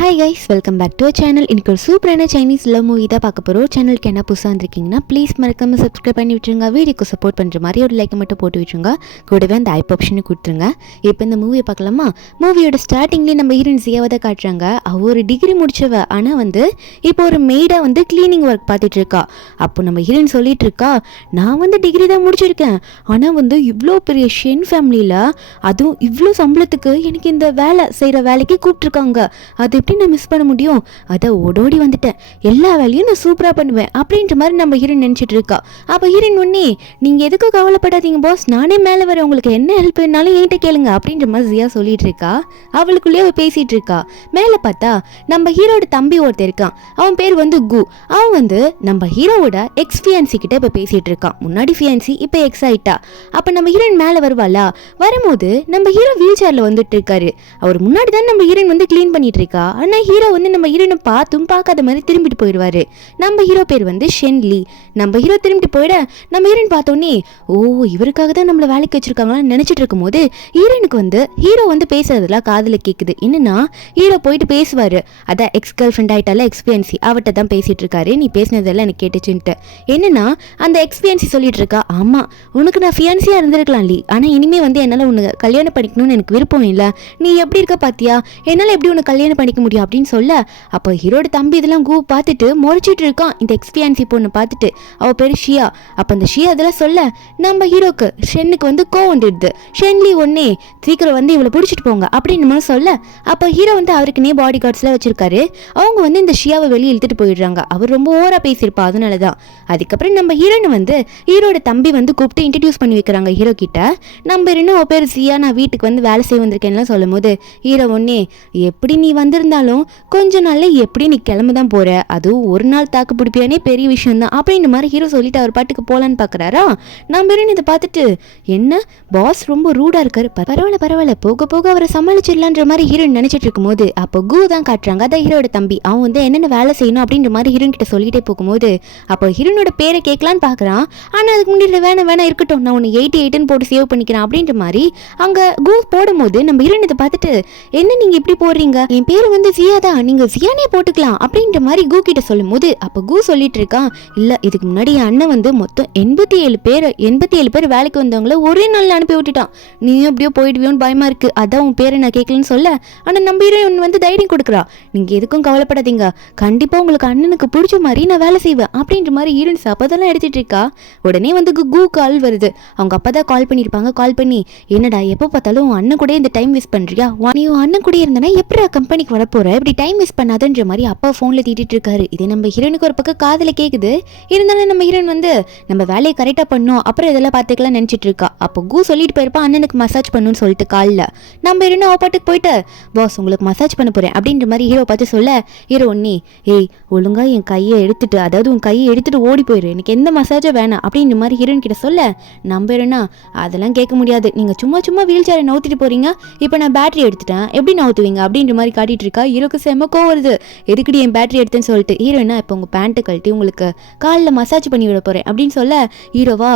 Hi guys, welcome back to channel. இன்றைக்கி ஒரு சூப்பரான சைனீஸ் லவ் மூவி தான் பார்க்க போகிறோம். சேனலுக்கு என்ன புதுசாக வந்திருக்கீங்கன்னா ப்ளீஸ் மறக்காமல் சப்ஸ்கிரைப் பண்ணி விட்டுருங்க. வீடியோக்கு சப்போர்ட் பண்ணுற மாதிரி ஒரு லைக் மட்டும் போட்டு விட்டுருங்க. கூடவே அந்த ஐப் ஆப்ஷனும் கொடுத்துருங்க. இப்போ இந்த மூவியை பார்க்கலாமா? மூவியோட ஸ்டார்டிங்லேயே நம்ம ஹீரோயின் ஜியாவை தான் காட்டுறாங்க. அவள் ஒரு டிகிரி முடிச்சவ, ஆனால் வந்து இப்போ ஒரு மெய்டாக வந்து க்ளீனிங் ஒர்க் பார்த்துட்டு இருக்கா. அப்போ நம்ம ஹீரோயின் சொல்லிட்டு இருக்கா, நான் வந்து டிகிரி தான் முடிச்சிருக்கேன், ஆனால் வந்து இவ்வளோ பெரிய ஷென் ஃபேமிலியில் அதுவும் இவ்வளோ சம்பளத்துக்கு எனக்கு இந்த வேலை செய்கிற வேலைக்கு கூப்பிட்ருக்காங்க. அது எப்படி நான் மிஸ் பண்ண முடியும்? அதை ஓடோடி வந்துட்டேன், எல்லா வேலையும் நான் சூப்பராக பண்ணுவேன் அப்படின்ற மாதிரி நம்ம ஹீரோயின் நினச்சிட்டு இருக்கா. அப்போ ஹீரோயின் ஒன்னே, நீங்கள் எதுக்கும் கவலைப்படாதீங்க பாஸ், நானே மேலே வரேன், உங்களுக்கு என்ன ஹெல்ப் வேணாலும் என்கிட்ட கேளுங்க அப்படின்ற மாதிரி ஜியா சொல்லிட்டு இருக்கா. அவளுக்குள்ளேயே அவள் பேசிகிட்டு இருக்கா. மேலே பார்த்தா நம்ம ஹீரோட தம்பி ஒருத்தர் இருக்கான். அவன் பேர் வந்து கு. அவன் வந்து நம்ம ஹீரோவோட எக்ஸ் ஃபியான்சி கிட்ட இப்போ பேசிகிட்டு இருக்கான். முன்னாடி ஃபியான்சி, இப்போ எக்ஸ் ஆயிட்டா. அப்போ நம்ம ஹீரோயின் மேலே வருவாளா? வரும்போது நம்ம ஹீரோ வீல் சேரில் வந்துட்டு இருக்காரு. அவர் முன்னாடி தான் நம்ம ஹீரோயின் வந்து க்ளீன் பண்ணிட்டு இருக்கா. ஆனால் ஹீரோ வந்து நம்ம ஹீரோனை பார்த்தும் பார்க்காத மாதிரி திரும்பிட்டு போயிடுவாரு. நம்ம ஹீரோ பேர் வந்து ஷென் லீ. நம்ம ஹீரோ திரும்பிட்டு போயிட நம்ம ஹீரோயின் பார்த்தோன்னே, ஓ இவருக்காக தான் நம்மளை வேலைக்கு வச்சிருக்காங்களான்னு நினச்சிட்டு இருக்கும் போது ஹீரோனுக்கு வந்து ஹீரோ வந்து பேசுறதுலாம் காதில் கேட்குது. என்னன்னா ஹீரோ போயிட்டு பேசுவார். அதான் எக்ஸ் கேர்ள் ஃப்ரெண்ட் ஆகிட்டால எக்ஸ்பீரியன்சி, அவட்ட தான் பேசிட்டு இருக்காரு. நீ பேசினதெல்லாம் எனக்கு கேட்டுச்சுன்ட்டு. என்னன்னா அந்த எக்ஸ்பீரியன்சி சொல்லிட்டு இருக்கா, ஆமாம் உனக்கு நான் ஃபியான்சியாக இருந்திருக்கலாம் லீ, ஆனால் இனிமேல் வந்து என்னால் உனக்கு கல்யாணம் பண்ணிக்கணும்னு எனக்கு விருப்பம் இல்லை. நீ எப்படி இருக்க பார்த்தியா, என்னால் எப்படி உனக்கு கல்யாணம் பண்ணிக்க முடியும் அப்படின்னு சொல்ல, அப்போ ஹீரோட தம்பி இதெல்லாம் கூ பார்த்துட்டு முறைச்சிட்டு இருக்கான். இந்த எக்ஸ்பியான்சி பொண்ணு பார்த்துட்டு, அவ பேரு ஷியா. அப்போ அந்த ஷியா அதெல்லாம் சொல்ல நம்ம ஹீரோக்கு ஷென்னுக்கு வந்து கோவம் வந்துடுது. ஷென்லி ஒன்னே சீக்கிரம் வந்து இவளை பிடிச்சிட்டு போங்க அப்படின்னு மாதிரி சொல்ல, அப்போ ஹீரோ வந்து அவருக்குன்னே பாடி கார்ட்ஸ்லாம் வச்சிருக்காரு. அவங்க வந்து இந்த ஷியாவை வெளியே இழுத்துட்டு போயிடுறாங்க. அவர் ரொம்ப ஓவரா பேசியிருப்பா, அதனால தான். அதுக்கப்புறம் நம்ம ஹீரோன்னு வந்து ஹீரோட தம்பி வந்து கூப்பிட்டு இன்ட்ரடியூஸ் பண்ணி வைக்கிறாங்க ஹீரோ கிட்ட. நம்ம இன்னும் பேர் சியா, நான் வீட்டுக்கு வந்து வேலை செய்ய வந்திருக்கேன்லாம் சொல்லும் போது ஹீரோ ஒன்னே, எப்படி நீ வந்திருந்தாலும் கொஞ்ச நாள்ல எப்படி நீ கிளம்ப தான் போற, அதுவும் ஒரு நாள் தாக்கு பிடிப்பியானே பெரிய விஷயம் தான் அப்படின்னு மாதிரி ஹீரோ சொல்லிட்டு அவர் பாட்டுக்கு போலான்னு பாக்குறாரா. நம்ம இதை பார்த்துட்டு, என்ன பாஸ் ரொம்ப ரூடா இருக்காரு, பரவாயில்ல போக போக அவரை சமாளிச்சிடலான்ற மாதிரி ஹீரோயின் நினைச்சிட்டு இருக்கும் போது அப்போ கு தான் காட்டுறாங்க. அதான் ஹீரோட தம்பி. அவன் வந்து என்னென்ன வேலை செய்யணும் அப்படின்ற மாதிரி ஹீரோயின் கிட்ட சொல்லிட்டே போகும்போது அப்போ ஹீரோனோட பேரை கேட்கலான்னு பாக்குறான். ஆனா அதுக்கு முன்னாடி வேணா இருக்கட்டும், நான் உன்னை 88 போட்டு சேவ் பண்ணிக்கிறேன் அப்படின்ற மாதிரி அங்க கு போடும்போது நம்ம ஹீரோயின் இதை பார்த்துட்டு, என்ன நீங்க இப்படி போடுறீங்க, என் பேர் வந்து ஜியா தான், நீங்க ஜியானே போட்டுக்கலாம் அப்படின்ற மாதிரி கு கிட்ட சொல்லும் போது அப்போ கு சொல்லிட்டு இருக்கான், இல்ல இதுக்கு முன்னாடி என் அண்ணன் வந்து மொத்தம் 87 பேர் வேலைக்கு வந்தவங்கள ஒரே நாள் அனுப்பி விட்டுட்டான், நீயும் எப்படியோ போயிடுவியோன்னு பயமா இருக்கு, அதான் உன் பேரை நான் கேட்கலன்னு சொல்ல, ஆனா நம்ம ஹீரோயின் வந்து தைரியம் கொடுக்குறா, நீங்க எதுக்கும் கவலைப்படாதீங்க, கண்டிப்பா உங்களுக்கு அண்ணனுக்கு பிடிச்ச மாதிரி நான் வேலை செய்வேன் அப்படின்ற மாதிரி ஹீரோயின் அப்பதெல்லாம் எடுத்துட்டு இருக்கா. உடனே வந்து கு கால் வருது. அவங்க அப்பதான் கால் பண்ணிருப்பாங்க. கால் பண்ணி, என்னடா எப்போ பார்த்தாலும் அண்ணன் கூட இந்த டைம் வேஸ்ட் பண்றியா, நீ அண்ணன் கூட இருந்தனா எப்படி கம்பெனிக்கு வரப்போற, இப்படி டைம் வேஸ்ட் பண்ணாதன்ற மாதிரி அப்பா ஃபோனில் தீட்டிட்டு இருக்காரு. இதே நம்ம ஹீரோனுக்கு ஒரு பக்கம் காதில் கேட்குது. இருந்தாலும் நம்ம ஹீரோயின் வந்து நம்ம வேலையை கரெக்டாக பண்ணோம், அப்புறம் இதெல்லாம் பார்த்துக்கலாம் நினச்சிட்டு இருக்கா. அப்போ கு சொல்லிட்டு போயிருப்பா, அண்ணனுக்கு மசாஜ் பண்ணணும்னு சொல்லிட்டு காலில். நம்ம ஹீரோயின் பாட்டுக்கு போயிட்டு, பாஸ் உங்களுக்கு மசாஜ் பண்ண போகிறேன் அப்படின்ற மாதிரி ஹீரோ பார்த்து சொல்ல, ஹீரோ ஒன்னே, ஏய் ஒழுங்கா என் கையை எடுத்துட்டு, அதாவது உன் கையை எடுத்துட்டு ஓடி போயிரு, எனக்கு எந்த மசாஜும் வேணாம் அப்படின்ற மாதிரி ஹீரோயின் கிட்ட சொல்ல, நம்ம ஹீரோனா அதெல்லாம் கேட்க முடியாது, நீங்கள் சும்மா வீல் சேரை நவுத்திட்டு போறீங்க, இப்போ நான் பேட்டரி எடுத்துட்டேன், எப்படி நவுத்துவீங்க அப்படின்ற மாதிரி காட்டிட்டு இருக்கா. ஹீரோக்கு செம்ம கோவம் வருது, எதுக்கடி என் பேட்டரி எடுத்தேன்னு சொல்லிட்டு. ஹீரோயினா இப்போ உங்கள் பேண்ட்டை கழட்டி உங்களுக்கு காலில் மசாஜ் பண்ணி விட போகிறேன் அப்படின்னு சொல்ல, ஹீரோவா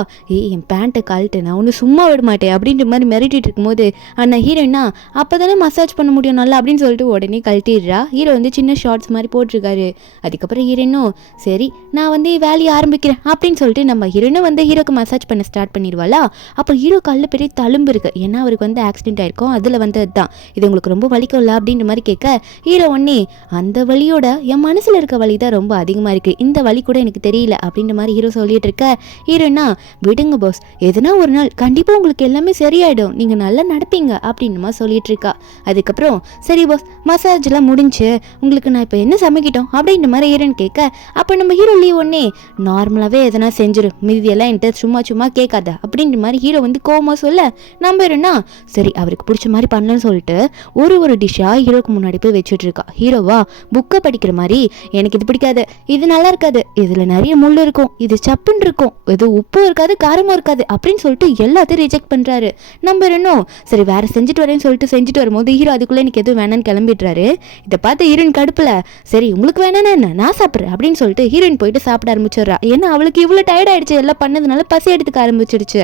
என் பேண்ட்டை கழட்டு, நான் ஒன்றும் சும்மா விட மாட்டேன் அப்படின்ற மாதிரி மிரட்டிட்டு இருக்கும்போது ஆனால் ஹீரோயினா அப்போ தானே மசாஜ் பண்ண முடியும் நல்லா அப்படின்னு சொல்லிட்டு உடனே கழட்டிடுறா. ஹீரோ வந்து சின்ன ஷார்ட்ஸ் மாதிரி போட்டிருக்காரு. அதுக்கப்புறம் ஹீரோயினும் சரி நான் வந்து வேலையை ஆரம்பிக்கிறேன் அப்படின்னு சொல்லிட்டு நம்ம ஹீரோயினும் வந்து ஹீரோக்கு மசாஜ் பண்ண ஸ்டார்ட் பண்ணிடுவாளா. அப்போ ஹீரோ காலில் பெரிய தழும்பு இருக்கு, ஏன்னா அவருக்கு வந்து ஆக்சிடென்ட் ஆயிருக்கும், அதில் வந்து அதுதான் இது உங்களுக்கு ரொம்ப வலிக்கும்ல அப்படின்ற மாதிரி கேட்க, ஹீரோ ஒன்னே அந்த வலியோட என் மனசுல இருக்க வலி தான் ரொம்ப அதிகமா இருக்கு, இந்த வலி கூட எனக்கு தெரியல அப்படின்ற மாதிரி ஹீரோ சொல்லிட்டு இருக்க. ஹீரோனா விடுங்க பாஸ், எதுனா ஒரு நாள் கண்டிப்பா உங்களுக்கு எல்லாமே சரியாயிடும், நீங்க நல்லா நடப்பீங்க அப்படின்னு சொல்லிட்டு இருக்கா. அதுக்கப்புறம் சரி பாஸ் மசாஜ் எல்லாம் முடிஞ்சு உங்களுக்கு நான் இப்போ என்ன சமைக்கிட்டோம் அப்படின்ற மாதிரி ஹீரோன்னு கேட்க, அப்போ நம்ம ஹீரோ லீவ் ஒன்னே நார்மலாவே எதனா செஞ்சிரு, மீதியெல்லாம் என்கிட்ட சும்மா கேட்காத அப்படின்ற மாதிரி ஹீரோ வந்து கோவமா சொல்ல, நம்ம ஹீரோனா சரி அவருக்கு பிடிச்ச மாதிரி பண்ணலன்னு சொல்லிட்டு ஒரு டிஷ்ஷா ஹீரோக்கு முன்னாடி போய் வச்சுட்டு இருக்கா. ஹீரோவா புக்கை படிக்கிற மாதிரி, எனக்கு இது பிடிக்காது, இது நல்லா இருக்காது, இதுல நிறைய முள் இருக்கும், இது சப்புன்னு இருக்கும், இது உப்பும் இருக்காது காரமும் இருக்காது அப்படின்னு சொல்லிட்டு எல்லாத்தையும் ரிஜெக்ட் பண்றாரு. நம்ம இன்னும் சரி வேற செஞ்சுட்டு வரேன்னு சொல்லிட்டு செஞ்சுட்டு வரும்போது ஹீரோ அதுக்குள்ள எனக்கு எதுவும் வேணான்னு கிளம்பிடுறாரு. இதை பார்த்து ஹீரோயின் கடுப்புல, சரி உங்களுக்கு வேணான்னு என்ன நான் சாப்பிட்றேன் அப்படின்னு சொல்லிட்டு ஹீரோயின் போயிட்டு சாப்பிட ஆரம்பிச்சிடுறா. ஏன்னா அவளுக்கு இவ்வளவு டயர்ட் ஆயிடுச்சு, எல்லாம் பண்ணதுனால பசி எடுத்துக்க ஆரம்பிச்சிடுச்சு.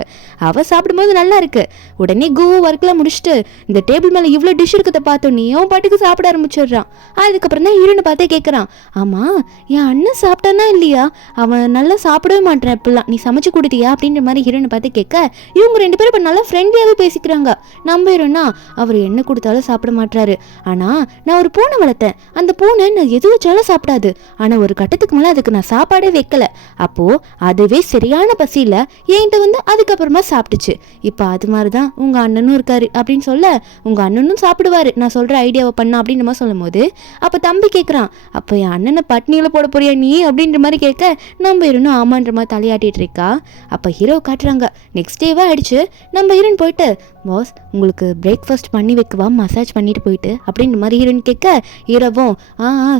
அவ சாப்பிடும்போது நல்லா இருக்கு. உடனே கு ஒர்க்லாம் முடிச்சுட்டு இந்த டேபிள் மேல இவ்வளவு டிஷ் இருக்கிறத பார்த்தோன்னே அவன் பாட்டுக்கு சாப்பிட ஆரம்பிச்சு ஆரம்பிச்சிடுறான். அதுக்கப்புறம் தான் ஹீரோனை பார்த்தே கேட்குறான், ஆமா என் அண்ணன் சாப்பிட்டானா இல்லையா, அவன் நல்லா சாப்பிடவே மாட்டேன் இப்பெல்லாம், நீ சமைச்சு கொடுத்தியா அப்படின்ற மாதிரி ஹீரோனை பார்த்து கேட்க, இவங்க 2 பேரும் இப்போ நல்லா ஃப்ரெண்ட்லியாகவே பேசிக்கிறாங்க. நம்ம ஹீரோனா அவர் என்ன கொடுத்தாலும் சாப்பிட மாட்டாரு, ஆனால் நான் ஒரு பூனை வளர்த்தேன், அந்த பூனை நான் எது வச்சாலும் சாப்பிடாது, ஆனால் ஒரு கட்டத்துக்கு மேலே அதுக்கு நான் சாப்பாடே வைக்கல, அப்போது அதுவே சரியான பசியில் என்கிட்ட வந்து அதுக்கப்புறமா சாப்பிட்டுச்சு. இப்போ அது மாதிரி தான் உங்கள் அண்ணனும் இருக்காரு அப்படின்னு சொல்ல, உங்கள் அண்ணனும் சாப்பிடுவார் நான் சொல்கிற ஐடியாவை பண்ண அப்படின்னு நம்ம சொல்லும் போது, அப்போ தம்பி கேட்குறான், அப்போ என் அண்ணனை பட்னியில் போட போறியா நீ அப்படின்ற மாதிரி கேட்க, நம்ம ஹீரோனும் ஆமான்ற மாதிரி தலையாட்டிட்டு இருக்கா. அப்போ ஹீரோ காட்டுறாங்க நெக்ஸ்ட் டேவா ஆயிடுச்சு. நம்ம ஹீரோன் போயிட்டு, பாஸ் உங்களுக்கு பிரேக்ஃபாஸ்ட் பண்ணி வைக்கவா, மசாஜ் பண்ணிட்டு போயிட்டு அப்படின்ற மாதிரி ஹீரோன் கேட்க, ஹீரோவும்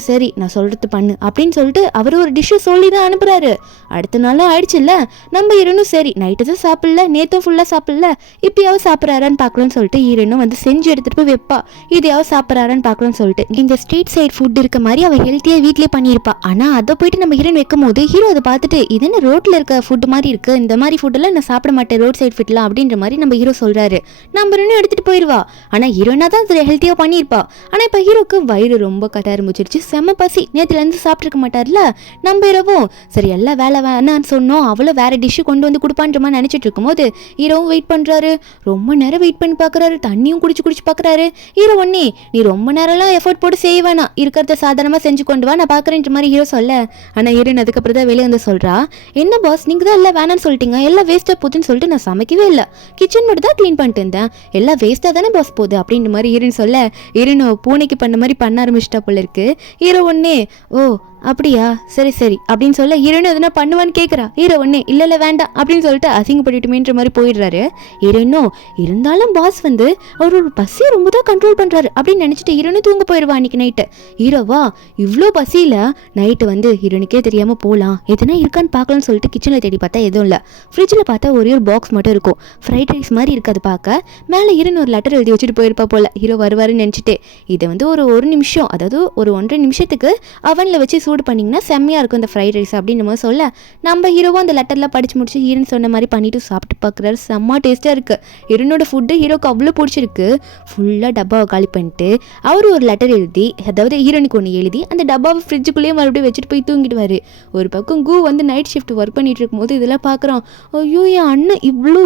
சரி நான் சொல்கிறது பண்ணு அப்படின்னு சொல்லிட்டு அவர் ஒரு டிஷ்ஷை சொல்லி தான் அனுப்புகிறாரு. அடுத்த நாளும் ஆயிடுச்சுல்ல, நம்ம ஹீரோனும் சரி நைட்டு தான் சாப்பிடல, நேற்றும் ஃபுல்லாக சாப்பிடல, இப்பயாவது சாப்பிட்றாரான்னு பார்க்கலான்னு சொல்லிட்டு ஹீரோனும் வந்து செஞ்சு எடுத்துகிட்டு போய் வைப்பா, இதையாவது சாப்பிட்றாரான்னு பார்க்கலான்னு சொல்லிட்டு. இந்த ஸ்ட்ரீட் சைட் ஃபுட் இருக்க மாதிரி அவள் ஹெல்த்தியாக வீட்லேயே பண்ணியிருப்பா. ஆனால் அதை போயிட்டு நம்ம ஹீரோன் வைக்கும் போது ஹீரோ அதை பார்த்துட்டு, இது என்ன ரோட்டில் இருக்க ஃபுட் மாதிரி இருக்குது, இந்த மாதிரி ஃபுட்டெல்லாம் நான் சாப்பிட மாட்டேன், ரோட் சைட் ஃபுட்லாம் அப்படின்ற மாதிரி நம்ம ஹீரோ சொல்கிறாரு. நம்ம ஹீரோனும் எடுத்துகிட்டு போயிடுவா. ஆனால் ஹீரோனா தான் அது ஹெல்த்தியாக பண்ணியிருப்பா. ஆனால் இப்போ ஹீரோக்கு வயிறு ரொம்ப கட்ட ஆரம்பிச்சிருச்சு, செம்ம பசி, நேற்றுலேருந்து சாப்பிட்ருக்க மாட்டார்ல. நம்ம ஹீரோவும் சரி எல்லாம் வேலை வேணான்னு சொன்னோம், அவ்வளோ வேறு டிஷ்ஷு கொண்டு வந்து கொடுப்பான்ற மாதிரி நினச்சிட்டு இருக்கும்போது ஹீரோவும் வெயிட் பண்ணுறாரு. ரொம்ப நேரம் வெயிட் பண்ணி பார்க்குறாரு, தண்ணியும் குடிச்சு பார்க்குறாரு. ஹீரோ ஒன்னே, நீ ரொம்ப நேரம்லாம் எஃபோர்ட் போட்டு செய்ய வேணாம், இருக்கிறத சாதாரணமாக செஞ்சு கொண்டு வா, நான் பார்க்குறேன்ற மாதிரி ஹீரோ சொல்ல, ஆனால் ஹீரோன் அதுக்கப்புறம் தான் வெளியே வந்து சொல்கிறா, என்ன பாஸ் நீங்கள் தான் எல்லாம் வேணான்னு சொல்லிட்டீங்க, எல்லாம் வேஸ்ட்டாக போகுதுன்னு சொல்லிட்டு நான் சமைக்கவே இல்லை, கிச்சன் மட்டும் தான் க்ளீன் பண்ணிட்டு இருந்தேன், எல்லாம் வேஸ்ட்டாக தானே பாஸ் போகுது அப்படின்ற மாதிரி ஹீரோன் சொல்ல, ஹீரோன் பூனைக்கு பண்ண மாதிரி பண்ண ஆரம்பிச்சிட்டா போல இருக்கு. ஹீரோ ஒன்னே, ஓ அப்படியா சரி சரி அப்படின்னு சொல்ல, ஹீரோனும் எதுனா பண்ணுவான்னு கேட்குறா. ஹீரோ ஒன்னே இல்லை வேண்டாம் அப்படின்னு சொல்லிட்டு அசிங்கப்பட்டுட்டுமேன்ற மாதிரி போயிடுறாரு. ஹீரோனும் இருந்தாலும் பாஸ் வந்து அவரோட பசியை ரொம்ப தான் கண்ட்ரோல் பண்ணுறாரு அப்படின்னு நினச்சிட்டு ஹீரோனும் தூங்க போயிடுவா அன்றைக்கி நைட்டு. ஹீரோவா இவ்வளோ பசியில் நைட்டு வந்து ஹீரோனுக்கே தெரியாமல் போகலாம் எதுனா இருக்கான்னு பார்க்கலான்னு சொல்லிட்டு கிச்சனில் தேடி பார்த்தா எதுவும் இல்லை. ஃப்ரிட்ஜில் பார்த்தா ஒரே ஒரு பாக்ஸ் மட்டும் இருக்கும், ஃப்ரைட் ரைஸ் மாதிரி இருக்காது பார்க்க. மேலே ஹீரோன் ஒரு லெட்டர் எழுதி வச்சுட்டு போயிருப்பா போல். ஹீரோ வருவாருன்னு நினச்சிட்டு இதை வந்து ஒரு நிமிஷம், அதாவது ஒரு 1.5 நிமிஷத்துக்கு அவனில் வச்சு சூடு பண்ணிங்கன்னா செம்மையாக இருக்கும் இந்த ஃப்ரைட் ரைஸ் அப்படின்னு நம்ம சொல்ல, நம்ம ஹீரோவும் அந்த லெட்டர்லாம் படித்து முடிச்சு ஹீரோன் சொன்ன மாதிரி பண்ணிட்டு சாப்பிட்டு பார்க்குறாரு. செம்ம டேஸ்ட்டாக இருக்குது. ஹீரோனோட ஃபுட்டு ஹீரோக்கு அவ்வளோ பிடிச்சிருக்கு. ஃபுல்லாக டப்பாவை காலி பண்ணிட்டு அவர் ஒரு லெட்டர் எழுதி, அதாவது ஹீரோனுக்கு ஒன்று எழுதி அந்த டப்பாவை ஃப்ரிட்ஜுக்குள்ளேயே மறுபடியும் வச்சுட்டு போய் தூங்கிடுவார். ஒரு பக்கம் கூ வந்து நைட் ஷிஃப்ட் ஒர்க் பண்ணிட்டு இருக்கும்போது இதெல்லாம் பார்க்குறான். ஐயோ என் அண்ணன் இவ்வளோ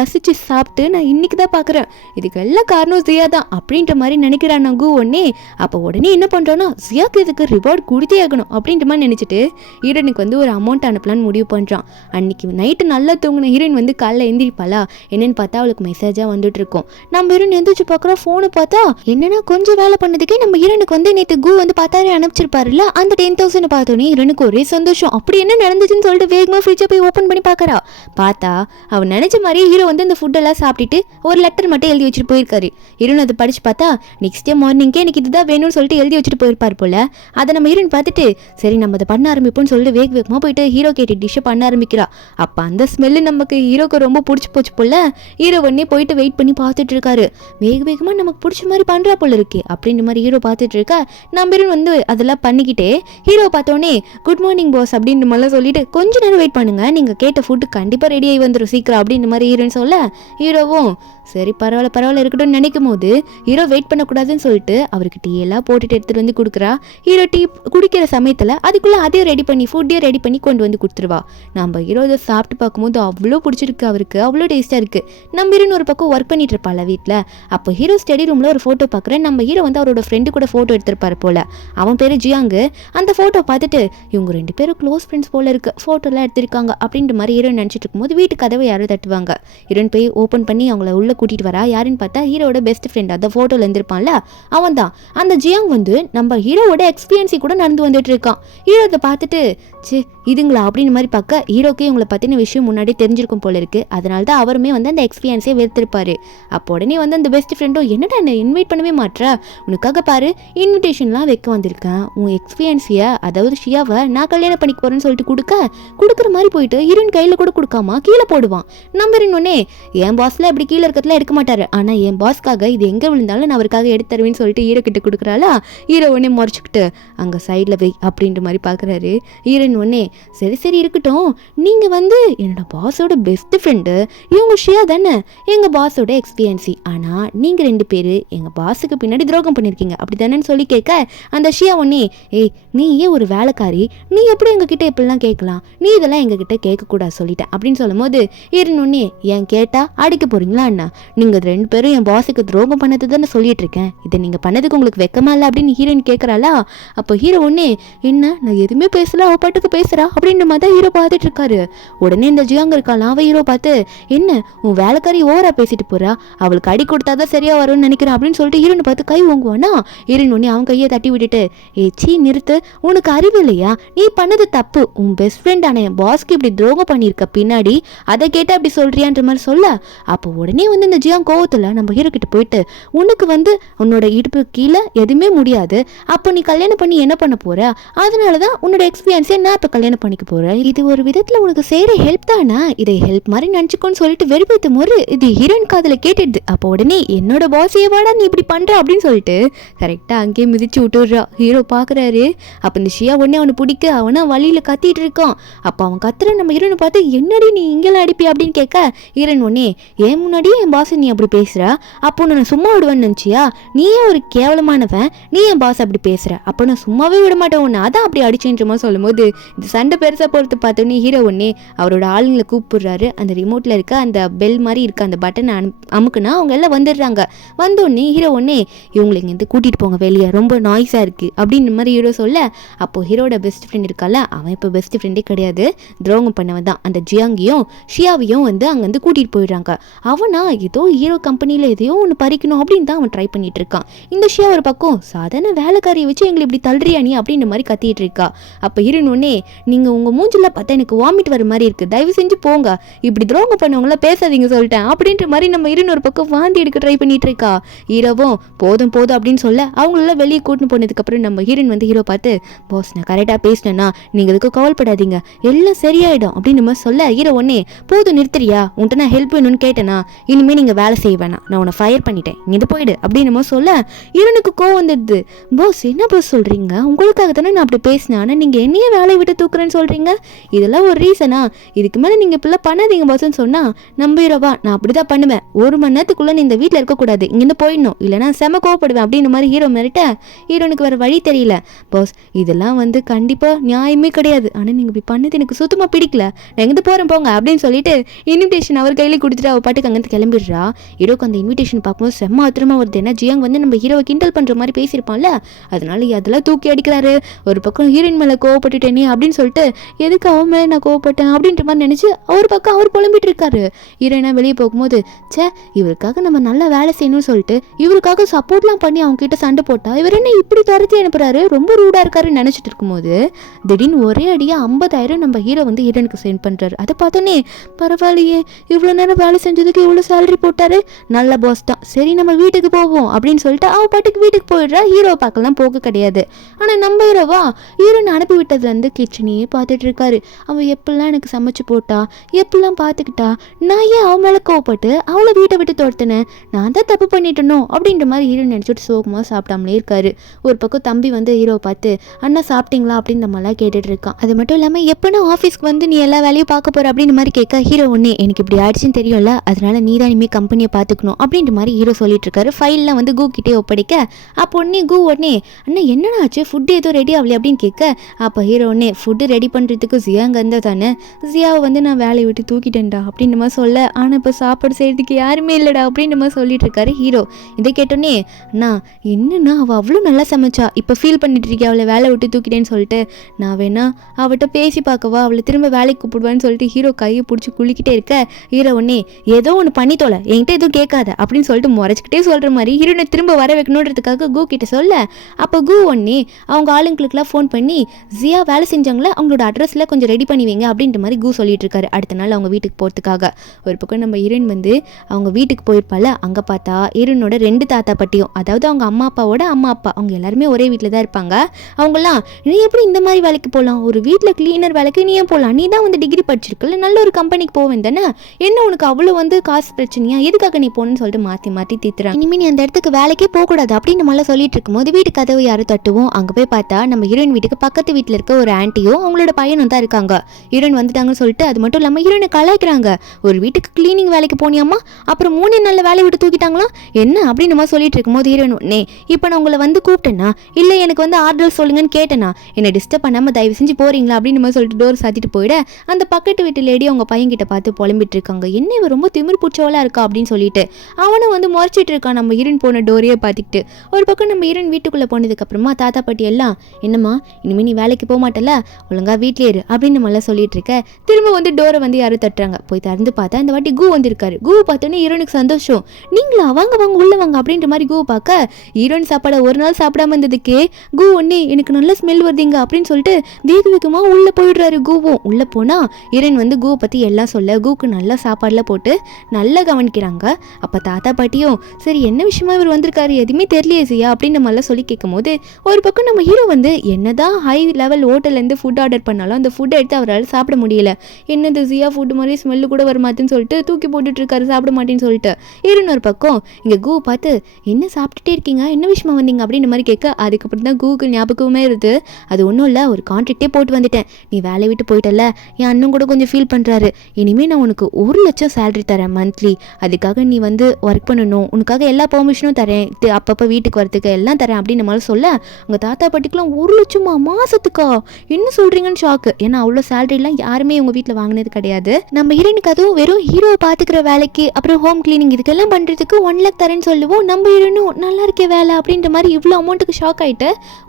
ரசிச்சு சாப்பிட்டு நான் இன்னைக்கு தான் பார்க்குறேன், இதுக்கு எல்லாம் காரணம் ஜியா தான் அப்படின்ற மாதிரி நினைக்கிறான் நான் கூ ஒன்னே. அப்போ உடனே என்ன பண்ணுறோன்னா, ஜியாக்கு இதுக்கு ரிவார்டு கொடுத்தே ஆகணும் அப்படின்ற மாதிரி நினச்சிட்டு ஹீரோனுக்கு வந்து ஒரு அமௌண்ட் அனுப்பலான்னு முடிவு பண்ணுறான். அன்னைக்கு நைட்டு நல்லா தூங்கின ஹீரோயின் வந்து காலைல எந்திரிப்பாளா, என்னன்னு பார்த்தா அவளுக்கு மெசேஜாக வந்துட்டு இருக்கும். நம்ம ஹீரோயின் எந்திரிச்சு பார்க்குறோம், ஃபோனை பார்த்தா என்னன்னா கொஞ்சம் வேலை பண்ணதுக்கே நம்ம ஹீரோனுக்கு வந்து நேற்று கூ வந்து பார்த்தாரு அனுப்பிச்சிருப்பாருல, அந்த 10,000 பார்த்தோன்னே ஹீரோனுக்கு ஒரே சந்தோஷம். அப்படி என்ன நடந்துச்சுன்னு சொல்லிட்டு வேகமாக ஃப்ரிட்ஜை போய் ஓப்பன் பண்ணி பார்க்குறா. பார்த்தா அவன் நினச்ச மாதிரியே ஹீரோ வந்து அந்த ஃபுட்டெல்லாம் சாப்பிட்டுட்டு ஒரு லெட்டர் மட்டும் எழுதி வச்சுட்டு போயிருக்காரு. ஹீரோன் அதை படிச்சு பார்த்தா நெக்ஸ்ட் டே மார்னிங்கே எனக்கு இதுதான் வேணும்னு சொல்லிட்டு எழுதி வச்சுட்டு போயிருப்பார் போல. அதை நம்ம ஹீரோயின் பார்த்துட்டு சரி நம்ம அதை பண்ண ஆரம்பிப்போம்னு சொல்லிட்டு வேகமாக போயிட்டு ஹீரோ கேட்டு டிஷ்ஷை பண்ண ஆரம்பிக்கிறா. அப்போ அந்த ஸ்மெல்லு நமக்கு ஹீரோக்கு ரொம்ப பிடிச்சி போச்சு போல. ஹீரோ உடனே போயிட்டு வெயிட் பண்ணி பார்த்துட்டு இருக்காரு. வேகமாக நமக்கு பிடிச்ச மாதிரி பண்ணுறா போல இருக்கு அப்படின்ற மாதிரி ஹீரோ பார்த்துட்டு இருக்கா. நம்ம ஹீரோன் வந்து அதெல்லாம் பண்ணிக்கிட்டே ஹீரோ பார்த்தோன்னே குட் மார்னிங் பாஸ் அப்படின்ற மாதிரிலாம் சொல்லிட்டு கொஞ்ச நேரம் வெயிட் பண்ணுங்க, நீங்கள் கேட்ட ஃபுட்டு கண்டிப்பாக ரெடி ஆகி வந்துடும் சீக்கிரம் அப்படின்ற மாதிரி ஹீரோன்னு சொல்ல, ஹீரோவும் சரி பரவாயில்ல இருக்கட்டும்னு நினைக்கும் போது ஹீரோ வெயிட் பண்ணக்கூடாதுன்னு சொல்லிட்டு அவருக்கு டீ எல்லாம் போட்டுட்டு எடுத்துகிட்டு வந்து கொடுக்குறா. ஹீரோ டீ குடிக்கிற சமயத்தில் அதுக்குள்ளே அதையும் ரெடி பண்ணி ஃபுட்டையும் ரெடி பண்ணி கொண்டு வந்து கொடுத்துருவா. நம்ம ஹீரோ இதை சாப்பிட்டு பார்க்கும்போது அவ்வளோ பிடிச்சிருக்கு அவருக்கு, அவ்வளோ டேஸ்ட்டாக இருக்குது. நம்ம ஹீரோன்னு ஒரு பக்கம் ஒர்க் பண்ணிட்டு இருப்பாள் வீட்டில். அப்போ ஹீரோ ஸ்டடி ரூமில் ஒரு ஃபோட்டோ பார்க்குறேன். நம்ம ஹீரோ வந்து அவரோட ஃப்ரெண்டு கூட ஃபோட்டோ எடுத்திருப்பார் போல். அவன் பேர் ஜியாங்கு. அந்த ஃபோட்டோ பார்த்துட்டு இவங்க 2 பேரும் க்ளோஸ் ஃப்ரெண்ட்ஸ் போல் இருக்குது, ஃபோட்டோலாம் எடுத்திருக்காங்க அப்படின்ற மாதிரி ஹீரோ நினச்சிட்டு இருக்கும்போது வீட்டு கதவை யாரும் தட்டுவாங்க. ஹீரோன் போய் ஓப்பன் பண்ணி அவங்கள உள்ளே கூட்டிகிட்டு வரா. யாருன்னு பார்த்தா ஹீரோட பெஸ்ட் ஃப்ரெண்ட், அந்த ஃபோட்டோவில் இருந்திருப்பான்ல அவன் தான். அந்த ஜியாங் வந்து நம்ம ஹீரோவோட எக்ஸ்பீரியன்ஸி கூட நடந்து வந்துட்டு இருக்கான். ஹீரோ அதை பார்த்துட்டு சே இதுங்களா அப்படின்னு மாதிரி பார்க்க ஹீரோக்கே இவங்களை பற்றின விஷயம் முன்னாடி தெரிஞ்சிருக்கும் போல இருக்குது. அதனால தான் அவருமே வந்து அந்த எக்ஸ்பீரியன்ஸே வெறுத்திருப்பாரு. அப்போ உடனே வந்து அந்த பெஸ்ட் ஃப்ரெண்டும் என்னடா என்ன இன்வைட் பண்ணவே மாட்டா, உனக்காக பாரு இன்விடேஷன்லாம் வைக்க வந்திருக்கேன், உன் எக்ஸ்பீரியன்ஸியை அதாவது ஷியாவை நான் கல்யாணம் பண்ணிக்க போகிறேன்னு சொல்லிட்டு கொடுக்குற மாதிரி போயிட்டு ஹீரோயின் கையில் கூட கொடுக்காம கீழே போடுவான். நம்பர் ஒன்னே என் பாஸ்ல இப்படி கீழே இருக்கிறதுலாம் எடுக்க மாட்டாரு, ஆனால் என் பாஸ்க்காக இது எங்கே விழுந்தாலும் நான் அவருக்காக எடுத்து தருவேன்னு சொல்லிட்டு ஹீரோ கிட்ட கொடுக்குறாளா. ஹீரோ உடனே முறைச்சிக்கிட்டு அங்கே சைடில் அப்படின்ற மாதிரி பார்க்குறாரு. ஹீரோயின் உடனே சரி சரி இருக்கட்டும், நீங்கள் வந்து என்னோட பாஸோட பெஸ்ட் ஃப்ரெண்டு, இவங்க ஷியா தானே எங்கள் பாஸோட எக்ஸ்பீரியன்சி, ஆனால் நீங்கள் 2 பேர் எங்கள் பாஸுக்கு பின்னாடி துரோகம் பண்ணியிருக்கீங்க அப்படி தானேன்னு சொல்லி கேட்க அந்த ஷியா உடனே ஏய் நீ ஏன் ஒரு வேலைக்காரி, நீ எப்படி எங்ககிட்ட இப்படிலாம் கேட்கலாம், நீ இதெல்லாம் எங்ககிட்ட கேட்கக்கூடாது சொல்லிட்டேன் அப்படின்னு சொல்லும்போது உடனே ஏன் கேட்டால் அடிக்க போகிறீங்களா அண்ணா, நீங்கள் 2 பேரும் என் பாஸுக்கு துரோகம் பண்ணது தானே சொல்லிட்டு இருக்கேன், இதை நீங்கள் பண்ணதுக்கு உங்களுக்கு வெக்கமா இல்லை அப்படின்னு ஹீரோயின் கேட்குறாளா. அப்போ ஹீரோ உடனே என்ன நான் எதுவுமே பேசல, அவ பாட்டுக்கு பேசுகிறா அப்படின்ற மாதிரி தான் ஹீரோ பார்த்துட்டு இருக்காரு. உடனே இந்த ஜியாங் இருக்காள், அவன் ஹீரோ பார்த்து என்ன உன் வேலைக்காரி ஓவரா பேசிட்டு போறா, அவளுக்கு அடி கொடுத்தாதான் சரியா வரும்னு நினைக்கிறேன் அப்படின்னு சொல்லிட்டு ஹீரோனை பார்த்து கை வாங்குவானா. ஹீரோயின் உடனே அவன் கையை தட்டி விட்டுட்டு சீ நிறுத்து, உனக்கு அறிவு இல்லையா, நீ பண்ணது தப்பு, உன் பெஸ்ட் ஃப்ரெண்டான என் பாஸ்க்கு இப்படி துரோகம் பண்ணியிருக்க பின்னாடி அதை கேட்டால் அப்படி சொல்றியான்ற மாதிரி சொல்ல. அப்போ உடனே வந்து இந்த ஜியாங் கோவத்தில் நம்ம ஹீரோ கிட்ட போயிட்டு உனக்கு வந்து உன்னோட இடுப்பு கீழே எதுவுமே முடியாது, அப்போ நீ கல்யாணம் பண்ணி என்ன பண்ண போற, அதனால தான் உன்னோட எக்ஸ்பீரியன்ஸை நான் இப்போ கல்யாணம் பண்ணிக்க போறேன், இது ஒரு விதத்தில் உனக்கு செய்கிற ஹெல்ப் தானே, இதை ஹெல்ப் மாதிரி நினச்சிக்கோன்னு சொல்லிட்டு வெறுப்பேற்றும் போது இது ஹீரோயின் காதில் கேட்டுடுது. அப்போ உடனே என்னோட பாஸையே வாடா நீ இப்படி பண்ணுற அப்படின்னு சொல்லிட்டு கரெக்டாக அங்கேயே மிதிச்சு விட்டுடுறா. ஹீரோ பார்க்குறாரு. அப்போ இந்த ஷியா உடனே அவனை பிடிக்க அவனா வழியில் கத்திட்டு இருக்கான். அப்போ அவன் கத்துற நம்ம ஹீரோனை பார்த்து என்னடி நீ இங்கெல்லாம் அடிப்பி அப்படின்னு கேட்க ஹீரோயின் உடனே ஏன் முன்னாடியே என் பாஸ் நீ அப்படி பேசுற, அப்போ நான் சும்மா விடுவேன்னு நினச்சியா, நீயே ஒரு கேவலமானவன், நீ என் பாஸ் அப்படி பேசுற, அப்போ நான் சும்மாவே விட மாட்டேன் உன்னை, அதான் அப்படி அடிச்சுன்றமா சொல்லும்போது இந்த சண்டை பெருசாக போகிறது பார்த்தோன்னே ஹீரோ உடனே அவரோட ஆளுங்களை கூப்பிடுறாரு. அந்த ரிமோட்டில் இருக்க அந்த பெல் மாதிரி இருக்க அந்த பட்டனை அமுக்குனா அவங்க எல்லாம் வந்துடுறாங்க. வந்தோடனே ஹீரோ உடனே இவங்களை இங்கேருந்து கூட்டிகிட்டு போங்க வெளியே, ரொம்ப நாய்ஸாக இருக்குது அப்படின்ற மாதிரி ஹீரோ சொல்ல. அப்போது ஹீரோட பெஸ்ட் ஃப்ரெண்ட் இருக்கால, அவன் இப்போ பெஸ்ட் ஃப்ரெண்டே கிடையாது, துரோகம் பண்ணவன் தான். அந்த ஜியாங்கியும் ஷியாவையும் வந்து அங்கேருந்து கூட்டிகிட்டு போயிடுறாங்க. அவனா ஏதோ ஹீரோ கம்பெனியில் எதையோ ஒன்று பறிக்கணும் அப்படின்னு தான் அவன் ட்ரை பண்ணிட்டு இருக்கான். இந்த ஷியா ஒரு பக்கம் சாதாரண வேலைக்காரியை வச்சு எங்களை இப்படி தள்ளுறியா நீ அப்படின்ற மாதிரி கத்திட்டு இருக்கா. அப்போ ஹீரோனே நீங்கள் உங்கள் மூஞ்சில் பார்த்தா எனக்கு வாமிட் வர மாதிரி இருக்குது, தயவு செஞ்சு போங்க, இப்படி துரோகம் பண்ணவங்கள பேசாதீங்க சொல்லிட்டேன் அப்படின்ற மாதிரி நம்ம ஹீரோன் ஒரு பக்கம் வாந்தி எடுக்க ட்ரை பண்ணிட்டு இருக்கா. ஹீரோவும் போதும் போதும் அப்படின்னு சொல்ல அவங்களெல்லாம் வெளியே கூட்டின்னு போனதுக்கப்புறம் நம்ம ஹீரோயின் வந்து ஹீரோ பார்த்து பாஸ் நான் கரெக்டாக பேசினேன்னா நீங்கள் இதுக்கு கவலைப்படாதீங்க எல்லாம் சரியாயிடும் அப்படின்னு நம்ம சொல்ல ஹீரோ ஒன்னே போதும் நிறுத்துறியா, உன்ட்ட நான் ஹெல்ப் வேணும்னு கேட்டேனா, இனிமேல் நீங்கள் வேலை செய்ய வேணாம், நான் உன்னை ஃபயர் பண்ணிட்டேன், இங்கே போயிடு அப்படின்னு நம்ம சொல்ல ஹீரோனுக்கு கோவம் வந்துடுது. பாஸ் என்ன பாஸ் சொல்கிறீங்க, உங்களுக்காக தானே நான் அப்படி பேசினேன், ஆனால் நீங்கள் என்னையே வேலையை விட்டு தூக்குறேன்னு சொல்கிறீங்க, இதெல்லாம் ஒரு ரீசனா, இதுக்கு மேலே நீங்கள் இப்படிலாம் பண்ணாதீங்க பாஸ்ன்னு சொன்னால் நம்பிடுவா, நான் அப்படி தான் பண்ணுவேன், 1 மணி நேரத்துக்குள்ளே நீ இந்த வீட்டில் இருக்கக்கூடாது, இங்கேருந்து போயிடணும், இல்லைனா செம கோவப்படுவேன் அப்படின்ற மாதிரி ஹீரோ மிரட்ட ஹீரோனுக்கு வேறு வழி தெரியல. பாஸ் இதெல்லாம் வந்து கண்டிப்பாக நியாயமே கிடையாது, ஆனால் நீங்கள் இப்படி பண்ணது எனக்கு சுத்தமாக பிடிக்கல, நான் எங்கே போகிறேன் போங்க அப்படின்னு சொல்லிட்டு இன்விடேஷன் அவர் கையில் கொடுத்துட்டு அவள் பாட்டுக்கு அங்கேருந்து கிளம்பிடுறா. ஹீரோக்கு அந்த இன்விடேஷன் பார்க்கும்போது செம்ம ஆத்திரமா வருது. ஏன்னா ஜியாங் வந்து நம்ம ஹீரோவை கிண்டல் பண்ணுற மாதிரி பேசியிருப்பான்ல, அதனால அதெல்லாம் தூக்கி அடிக்கிறாரு. ஒரு பக்கம் ஹீரோயின் மேலே கோவப்பட்டுட்டேனே அப்படின்னு சொல்லிட்டு எதுக்கு அவன் மேலே நான் கோவப்பட்டேன் அப்படின்ற மாதிரி நினச்சி ஒரு பக்கம் அவர் புலம்பிட்டு இருக்காரு. ஹீரோயினா வெளியே போகும்போது சே இவருக்காக நம்ம நல்லா வேலை செய்யணும்னு சொல்லிட்டு இவருக்காக சப்போர்ட்லாம் பண்ணி அவங்க கிட்ட சண்டை போட்டா இவர் என்ன இப்படி துரத்தி அனுப்புறாரு, ரொம்ப ரூடா இருக்காருன்னு நினைச்சிட்டு இருக்கும்போது திடீர்னு ஒரே அடியா 50,000 நம்ம ஹீரோ வந்து ஹீரோனுக்கு சென்ட் பண்றாரு. அதை பார்த்தோன்னே பரவாயில்லையே இவ்வளவு நேரம் வேலை செஞ்சதுக்கு இவ்வளவு சேலரி போட்டாரு, நல்ல பாஸ் தான், சரி நம்ம வீட்டுக்கு போவோம் அப்படின்னு சொல்லிட்டு அவ பாட்டுக்கு வீட்டுக்கு போயிடுறா. ஹீரோ பார்க்கலாம் போக கிடையாது. ஆனா நம்ம ஹீரோவா ஹீரோனை அனுப்பி விட்டதுல இருந்து கிச்சனையே பார்த்துட்டு இருக்காரு. அவ எப்பெல்லாம் எனக்கு சமைச்சு போட்டா, எப்பெல்லாம் பார்த்துக்கிட்டா, நான் ஏன் அவன் மேல கோவப்பட்டு அவளை வீட்டை விட்டு தோர்த்தினேன், நான் தான் தப்பு பண்ணிட்டணும் அப்படின்ற மாதிரி ஹீரோ நினைச்சிட்டு சோகமாக சாப்பிடாமலே இருக்காரு. ஒரு பக்கம் தம்பி வந்து ஹீரோவை பார்த்து அண்ணா சாப்பிட்டீங்களா அப்படின்னு நம்மளாம் கேட்டுட்டு இருக்கான். அது மட்டும் இல்லாமல் எப்போனா ஆஃபீஸ்க்கு வந்து நீ எல்லா வேலையும் பார்க்க போற அப்படின்னு மாதிரி கேட்க ஹீரோ ஒன்னே எனக்கு இப்படி ஆயிடுச்சுன்னு தெரியும்ல, அதனால நீ தான் இனிமேல் கம்பெனியை பார்த்துக்கணும் அப்படின்ற மாதிரி ஹீரோ சொல்லிட்டு இருக்காரு. ஃபைல்லாம் வந்து கூ கிட்டே ஒப்படைக்க அப்போ உடனே கூ உடனே அண்ணா என்னடா ஆச்சு, ஃபுட்டு எதுவும் ரெடி ஆகலையே அப்படின்னு கேட்க அப்போ ஹீரோ ஒன்னே ஃபுட்டு ரெடி பண்ணுறதுக்கு ஜியாங்க இருந்தால் தானே, ஜியாவை வந்து நான் வேலையை விட்டு தூக்கிட்டேன்டா அப்படின்ற மாதிரி சொல்ல, ஆனால் இப்போ சாப்பாடு செய்யறதுக்கு யாருமே இல்லைடா அப்படின்ற மாதிரி சொல்லிட்டு இருக்காரு ஹீரோ. இதை கேட்டோன்னே அண்ணா என்னன்னா அவள் அவ்வளோ நல்லா சமைச்சா, இப்போ ஃபீல் பண்ணிட்டு இருக்கேன் அவளை வேலை விட்டு தூக்கிட்டேன்னு சொல்லிட்டு, நான் வேணா அவட்ட பேசி பார்க்கவா, அவளை திரும்ப வேலைக்கு கூப்பிடுவான்னு சொல்லிட்டு ஹீரோ கையை பிடிச்சி குளிக்கிட்டே இருக்க ஹீரோ ஒன்னே ஏதோ ஒன்று பண்ணி தோலை என்கிட்ட எதுவும் கேட்காத அப்படின்னு சொல்லிட்டு முறைச்சிக்கிட்டே சொல்கிற மாதிரி ஹீரோனை திரும்ப வர வைக்கணுன்றதுக்காக கூ கிட்ட சொல்ல அப்போ கூ ஒன்னே அவங்க ஆளுங்களுக்குலாம் ஃபோன் பண்ணி ஜியா வேலை செஞ்சாங்களா அவங்களோட அட்ரஸில் கொஞ்சம் ரெடி பண்ணி வைங்க அப்படின்ற மாதிரி கூ சொல்லிட்டு இருக்காரு. அடுத்த நாள் அவங்க வீட்டுக்கு போகிறதுக்காக ஒரு பக்கம் நம்ம ஹீரோயின் வந்து அவங்க வீட்டுக்கு போயிருப்பால, அங்கே பார்த்தா ஹீரோனோட 2 தாத்தா பட்டியும், அதாவது அவங்க அம்மா அப்பாவோட அம்மா அப்பா, அவங்க எல்லாருமே ஒரே வீட்டில் தான் இருப்பாங்க. அவங்களாம் நீ எப்படி இந்த மாதிரி வேலைக்கு போகலாம், ஒரு வீட்டில் கிளீனர் வேலைக்கு நீ ஏன் போகலாம், நீ தான் வந்து டிகிரி படிச்சிருக்கல, நல்ல ஒரு கம்பெனிக்கு போவேன் தானே, என்ன உனக்கு அவ்வளோ வந்து காசு பிரச்சனையா, எதுக்காக நீ போகணுன்னு சொல்லிட்டு மாற்றி மாற்றி தீத்துறாங்க. இனிமேல் நீ அந்த இடத்துக்கு வேலைக்கே போகக்கூடாது அப்படின்னு நம்மளாம் சொல்லிட்டு இருக்கும்போது வீட்டு கதவு யாரும் தட்டுவோம். அங்கே போய் பார்த்தா நம்ம ஹீரோயின் வீட்டுக்கு பக்கத்து வீட்டில் இருக்க ஒரு ஆன்ட்டியும் அவங்களோட பையனும் தான் இருக்காங்க. ஹீரோயின் வந்துட்டாங்கன்னு சொல்லிட்டு அது மட்டும் இல்லாமல் ஹீரோயினை கலாய்க்கிறாங்க. ஒரு வீட்டுக்கு கிளீனிங் வேலைக்கு போனியாமா, அப்புறம் 3 நாளில் வேலையை விட்டு தூக்கிட்டாங்களாம் என்ன அப்படின்னு நம்ம சொல்லிட்டு இருக்கும்போது ஹீரோயின் உடனே இப்போ நான் உங்களை வந்து கூப்பிட்டேன்னா இல்லை எனக்கு வந்து ஆர்டர் சொல்லுங்கன்னு கேட்டேன்னா என்னை டிஸ்டர்ப் பண்ணாமல் தயவு செஞ்சு போறீங்களா அப்படின்னு நம்ம சொல்லிட்டு டோர் சாத்திட்டு போயிட அந்த பக்கத்து வீட்டு லேடி அவங்க பையன்கிட்ட பார்த்து புலம்பிட்டு இருக்காங்க. என்ன இவ ரொம்ப திமிர் பிடிச்சவளா இருக்கா அப்படின்னு சொல்லிட்டு அவனும் வந்து முறைச்சிட்டு இருக்கான் நம்ம ஹீரோயின் போன டோரையே பார்த்துக்கிட்டு. ஒரு பக்கம் நம்ம ஹீரோயின் வீட்டுக்குள்ளே போனதுக்கு அப்புறமா தாத்தா பாட்டி எல்லாம் என்னம்மா இனிமேல் நீ வேலைக்கு போக மாட்டல, ஒழுங்கா வீட்லயே இரு அப்படின்னு நம்மளாம் சொல்லிட்டு இருக்க. திரும்ப வந்து டோரை வந்து யாரும் தட்டுறாங்க. போய் திறந்து பார்த்தா இந்த வாட்டி கூ வந்திருக்காரு. கூ பார்த்தோன்னே ஹீரோனுக்கு சந்தோஷம். நீங்களா வாங்க வாங்க உள்ள வாங்க அப்படின்ற மாதிரி கூ பார்க்க ஹீரோயின் சாப்பாடை ஒரு நாள் சாப்பிடாம இருந்ததுக்கே கூ ஒன்னே எனக்கு நல்ல ஸ்மெல் வருதுங்க அப்படின்னு சொல்லிட்டு வேக வேகமாக உள்ள போயிடுறாரு. கூவும் உள்ள போனா ஹீரோயின் வந்து கூ பத்தி எல்லாம் சொல்ல கூக்கு நல்லா சாப்பாடுல போட்டு நல்லா கவனிக்கிறாங்க. அப்ப தாத்தா பாட்டியும் சரி என்ன விஷயமா இவர் வந்திருக்காரு எதுவுமே தெரியலையே சியா அப்படின்னு நம்மளாம் சொல்லி கேட்கும் போது ஒரு பக்கம் நம்ம ஹீரோ வந்து என்னதான் ஹை லெவல் ஹோட்டல்லேருந்து ஃபுட் ஆர்டர் பண்ணாலும் அந்த ஃபுட்டை எடுத்து அவரால் சாப்பிட முடியல. என்னது சியா ஃபுட்டு மாதிரி ஸ்மெல்லு கூட வர மாட்டேன்னு சொல்லிட்டு தூக்கி போட்டுட்டு இருக்காரு சாப்பிட மாட்டேன்னு சொல்லிட்டு. இன்னொரு பக்கம் இங்கே கூ பார்த்து என்ன சாப்பிட்டுட்டே இருக்கீங்க என்ன விஷயமா வந்தீங்க அப்படின்ற மாதிரி கேட்க அதுக்கப்புறம் தான் கூக்கு ஞாபகமே இருக்குது. அது ஒன்றும் இல்லை ஒரு கான்ட்ராக்டே போட்டு வந்துட்டேன், நீ வேலையை விட்டு போயிட்டல, என் அண்ணன் கூட கொஞ்சம் ஃபீல் பண்ணுறாரு, இனிமேல் நான் உனக்கு 1 லட்சம் சேலரி தரேன் மந்த்லி, அதுக்காக நீ வந்து ஒர்க் பண்ணணும், உனக்காக எல்லா பெர்மிஷனும் தரேன், அப்பப்போ வீட்டுக்கு வரத்துக்கு எல்லாம் தரேன் அப்படின்னு நம்மளால சொல்ல அவங்க தாத்தா பாட்டிக்கெலாம் 1 லட்சமா மாசத்துக்கா என்ன சொல்றீங்கன்னு ஷாக்கு. ஏன்னா அவ்வளோ சேலரிலாம் யாருமே உங்க வீட்டில் வாங்கினது கிடையாது. நம்ம ஹீரோனுக்கு அதுவும் வெறும் ஹீரோவை பார்த்துக்கிற வேலைக்கு அப்புறம் ஹோம் கிளீனிங் இதுக்கெல்லாம் பண்ணுறதுக்கு 1 லேக் தரேன்னு சொல்லுவோம். நம்ம ஹீரோனும் நல்லா இருக்கே வேலை அப்படின்ற மாதிரி இவ்வளோ அமௌண்ட்டுக்கு ஷாக் ஆகிட்டு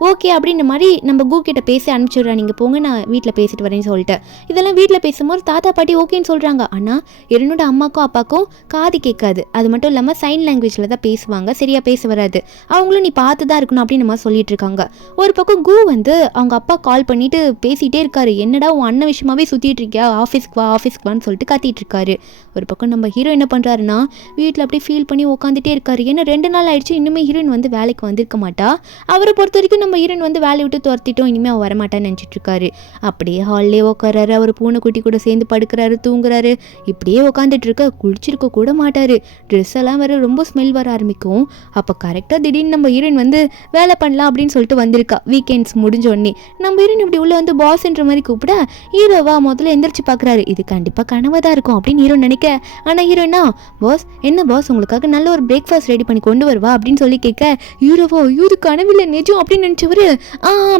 ஓகே அப்படின்ற மாதிரி நம்ம கூ கிட்ட பேசி அனுப்பிச்சிடுறேன், நீங்கள் போங்க நான் வீட்டில் பேசிட்டு வரேன்னு சொல்லிட்டு. இதெல்லாம் வீட்டில் பேசும்போது தாத்தா பாட்டி ஓகேன்னு சொல்கிறாங்க. ஆனால் என்னோட அம்மாக்கும் அப்பாக்கும் காது கேட்காது, அது மட்டும் இல்லாமல் சைன் லாங்குவேஜில் தான் பேசுவாங்க, சரியா பேச வராது, அவங்களும் நீ பார்த்து தான் இருக்கணும் அப்படின்னு நம்ம சொல்லிட்டு இருக்காங்க. ஒரு பக்கம் கூ வந்து அவங்க அப்பா கால் பண்ணிட்டு பேசிகிட்டே இருக்காரு, என்னடா உன் அண்ணன் விஷயமாவே சுற்றிட்டு இருக்கியா, ஆஃபீஸ்க்கு வான்னு சொல்லிட்டு கத்திட்டு இருக்காரு. ஒரு பக்கம் நம்ம ஹீரோ என்ன பண்ணுறாருன்னா வீட்டில் அப்படியே ஃபீல் பண்ணி உட்காந்துட்டே இருக்காரு. ஏன்னா 2 நாள் ஆயிடுச்சு இன்னுமே ஹீரோயின் வந்து வேலைக்கு வந்திருக்க மாட்டா. அவரை பொறுத்த வரைக்கும் நம்ம ஹீரோயின் வந்து வேலையை விட்டு துரத்திட்டோம், இனிமேல் அவன் வரமாட்டான்னு நினச்சிட்டு இருக்காரு. அப்படியே ஹால்லே உட்காராரு, அவர் பூனைக்குட்டி கூட சேர்ந்து படுக்கிறாரு, தூங்குறாரு. இப்படியே உட்காந்துட்டு இருக்க குளிச்சிருக்க கூட மாட்டாரு, ட்ரெஸ் எல்லாம் வேற ரொம்ப ஸ்மெல் வர ஆரம்பிக்கும். அப்போ கரெக்டாக திடீர்னு நம்ம ஹீரோயின் வந்து வேலை பண்ணலாம் அப்படின்னு சொல்லிட்டு வந்திருக்கா. வீக்கெண்ட்ஸ் முடிஞ்சோடனே நம்ம ஹீரோயின் இப்படி உள்ள வந்து பாஸ்ன்ற மாதிரி கூப்பிட ஹீரோவா முதல்ல எந்திரிச்சு பார்க்குறாரு. இது கண்டிப்பாக கனவாக தான் இருக்கும் அப்படின்னு ஹீரோ நினைக்க. ஆனால் ஹீரோனா பாஸ் என்ன பாஸ் உங்களுக்காக நல்ல ஒரு பிரேக்ஃபாஸ்ட் ரெடி பண்ணி கொண்டு வருவா அப்படின்னு சொல்லி கேட்க ஹீரோவோ இது கனவில்லை நிஜம் அப்படின்னு நினச்சவர்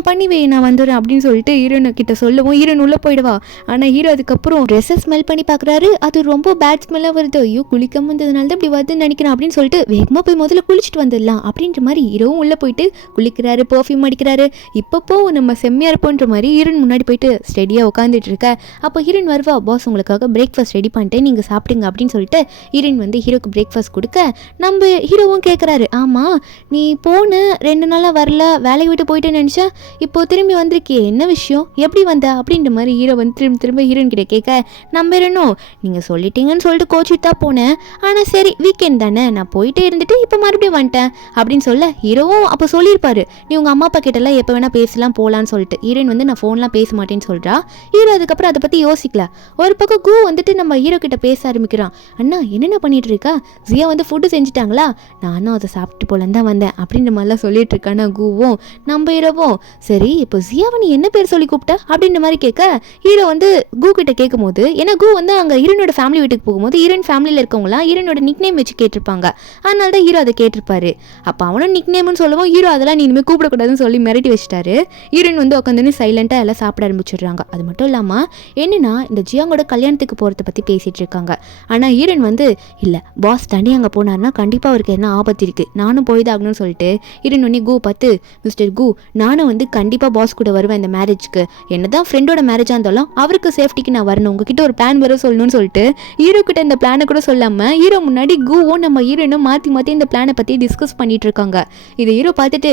பண்ணிவே நான் வந்துடுறேன் அப்படின்னு சொல்லிட்டு ஹீரோனை கிட்ட சொல்லவும் ஹீரோன் உள்ளே போயிடுவா. ஆனால் ஹீரோ அதுக்கப்புறம் ட்ரெஸ்ஸை ஸ்மெல் பண்ணி பார்க்குறாரு, அது ரொம்ப பேட் ஸ்மெல்லாக வருது, ஐயோ குளிக்காம வந்ததுனால தான் இப்படி வருதுன்னு நினைக்கிறேன் அப்படின்னு சொல்லிட்டு வேகமாக போய் முதல்ல குளிச்சுட்டு வந்துடலாம் அப்படின்ற மாதிரி ஹீரோவும் உள்ளே போயிட்டு குளிக்கிறாரு, பர்ஃப்யூம் அடிக்கிறாரு. இப்பப்போ நம்ம செம்மையாக இருப்போன்ற மாதிரி ஹீரோன் முன்னாடி போயிட்டு ஸ்டெடியாக உட்காந்துட்டு இருக்க. அப்போ ஹீரோன் வருவா, பாஸ் உங்களுக்காக பிரேக்ஃபாஸ்ட் ரெடி பண்ணிட்டேன் நீங்கள் சாப்பிடுங்க அப்படின்னு சொல்லிட்டு ஹீரோயின் வந்து ஹீரோக்கு பிரேக்ஃபாஸ்ட் கொடுக்க நம்ம ஹீரோவும் கேட்குறாரு, ஆமாம் நீ போன 2 நாளாக வரல வேலையை விட்டு போயிட்டேன்னு நினச்சா இப்போ திரும்பி வந்திருக்கே என்ன விஷயம் எப்படி வந்த அப்படின்ற மாதிரி ஹீரோ வந்து திரும்ப ஹீரோயின் கிட்ட கேட்க நம்ம ஹீரோனும் நீங்கள் சொல்லிட்டீங்கன்னு சொல்லிட்டு கோச்சிட்டு தான் போனேன், ஆனால் சரி வீக்கெண்ட் தானே நான் போயிட்டே இருந்துட்டு இப்போ மறுபடியும் வந்துட்டேன் அப்படின்னு சொல்ல ஹீரோவும் அப்போ சொல்லியிருப்பாரு நீ உங்கள் அம்மா அப்பா கிட்டலாம் எப்போ வேணால் பேசலாம் போகலான்னு சொல்லிட்டு. ஹீரோயின் வந்து நான் ஃபோன்லாம் பேச மாட்டேன்னு சொல்கிறா. ஹீரோ அதுக்கப்புறம் அதை பற்றி யோசிக்கல. ஒரு பக்கம் கூ வந்துட்டு நம்ம ஹீரோ கிட்ட பேச ஆரம்பிக்கிறான், அண்ணா என்னென்ன பண்ணிட்டு இருக்கா, ஜியா வந்து ஃபுட்டு செஞ்சுட்டாங்களா, நானும் அதை சாப்பிட்டு போலன்னு தான் வந்தேன் அப்படின்ற மாதிரிலாம் சொல்லிட்டு இருக்கானா கூவும். நம்ம ஹீரோவும் சரி இப்போ ஜியாவை நீ என்ன பேர் சொல்லி கூப்பிட்ட அப்படின்ற மாதிரி கேட்க ஹீரோ வந்து கூ கிட்ட கேட்கும் போது ஏன்னா கூ வந்து அங்கே ஹீரோனோட ஃபேமிலி வீட்டுக்கு போகும்போது ஹீரோயின் ஃபேமிலியில் இருக்கவங்களாம் ஹீரோனோட நிக் நேம் வச்சு கேட்டிருப்பாங்க, அதனால தான் ஹீரோ அதை கேட்டிருப்பாரு. அப்போ அவனும் நிக் நேம்னு சொல்லவும் ஹீரோ அதெல்லாம் நீ இனிமேல் கூப்பிடக்கூடாதுன்னு சொல்லி மிரட்டி வச்சுட்டாரு. ஹீரோயின் வந்து உட்காந்து சைலண்டாக எல்லாம் சாப்பிட ஆரம்பிச்சிடுறாங்க. அது மட்டும் இல்லாமல் என்னன்னா இந்த ஜியாங்கோட கல்யாணத்துக்கு போகிறத பற்றி பேசிகிட்டு இருக்காங்க. ஆனால் ஹீரோயின் வந்து இல்லை பாஸ் தனி அங்கே போனார்னா கண்டிப்பாக அவருக்கு என்ன ஆபத்து இருக்குது, நானும் போய் தான் ஆகணும்னு சொல்லிட்டு ஹீரோயின் ஒன்னே கூ பார்த்து மிஸ்டர் கூ நானும் வந்து கண்டிப்பாக பாஸ் கூட வருவேன் இந்த மேரேஜ்க்கு, என்னதான் ஃப்ரெண்டோட மேரேஜாக இருந்தாலும் அவருக்கு சேஃப்டிக்கு நான் வரணும், உங்ககிட்ட ஒரு பிளான் வர சொல்லணும்னு சொல்லிட்டு ஹீரோ கிட்ட இந்த பிளானை கூட சொல்லாமல் ஹீரோ முன்னாடி கூவும் நம்ம ஹீரோனும் மாற்றி மாற்றி இந்த பிளானை பற்றி டிஸ்கஸ் பண்ணிட்டு இருக்காங்க. இது ஹீரோ பார்த்துட்டு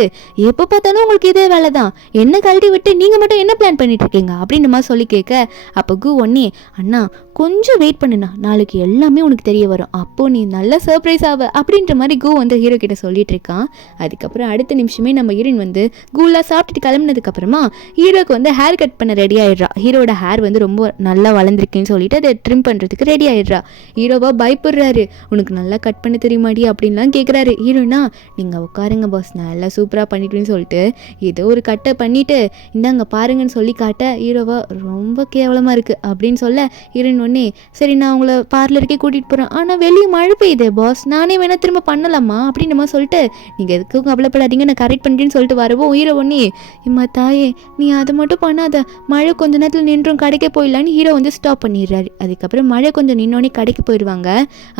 எப்போ பார்த்தாலும் உங்களுக்கு இதே வேலை தான், என்ன கழட்டி விட்டு நீங்கள் மட்டும் என்ன பிளான் பண்ணிட்டு இருக்கீங்க அப்படின்னு மாதிரி சொல்லி கேட்க அப்போ கூ ஒன்னே அண்ணா கொஞ்சம் வெயிட் பண்ணுண்ணா, நாளைக்கு எல்லாமே உனக்கு தெரிய வரும், அப்போ நீ நல்ல சர்ப்ரைஸ் ஆவ அப்படின்ற மாதிரி கு வந்து ஹீரோ கிட்ட சொல்லிட்டு இருக்கான். அதுக்கப்புறம் அடுத்த நிமிஷமே நம்ம ஹீரோயின் வந்து கூலா சாப்பிட்டுட்டு கிளம்புனதுக்கு அப்புறமா ஹீரோக்கு வந்து ஹேர் கட் பண்ண ரெடி ஆயிடுறா. ஹீரோட ஹேர் வந்து ரொம்ப நல்லா வளர்ந்துருக்குன்னு சொல்லிட்டு அதை ட்ரிம் பண்ணுறதுக்கு ரெடி ஆயிடுறா. ஹீரோவா பயப்படுறாரு. உனக்கு நல்லா கட் பண்ண தெரியுமாடி அப்படின்லாம் கேட்குறாரு. ஹீரோனா நீங்கள் உட்காருங்க பாஸ், நான் எல்லாம் சூப்பராக பண்ணிட்டுன்னு சொல்லிட்டு ஏதோ ஒரு கட்டை பண்ணிவிட்டு இந்தாங்க பாருங்கன்னு சொல்லி காட்ட ஹீரோவா ரொம்ப கேவலமாக இருக்குது அப்படின்னு சொல்ல ஹீரோயின் ஒன்னே சரி நான் உங்களை பார்லருக்கே கூட்டிகிட்டு போகிறேன், ஆனால் வெளியே மழை பெய்யுது பாஸ், நானே வேணால் திரும்ப பண்ணலாமா அப்படின்னு நம்ம சொல்லிட்டு நீங்கள் எதுக்கும் கவலைப்படாதீங்க நான் கரெக்ட் பண்ணுறேன்னு சொல்லிட்டு வரவும் ஹீரோ ஒன்னே இம்மா தாயே நீ அதை மட்டும் பண்ணாத, மழை கொஞ்ச நேரத்தில் நின்றும் கடைக்கு போயிடலான்னு ஹீரோ வந்து ஸ்டாப் பண்ணிடுறாரு. அதுக்கப்புறம் மழை கொஞ்சம் நின்னோடனே கடைக்கு போயிடுவாங்க.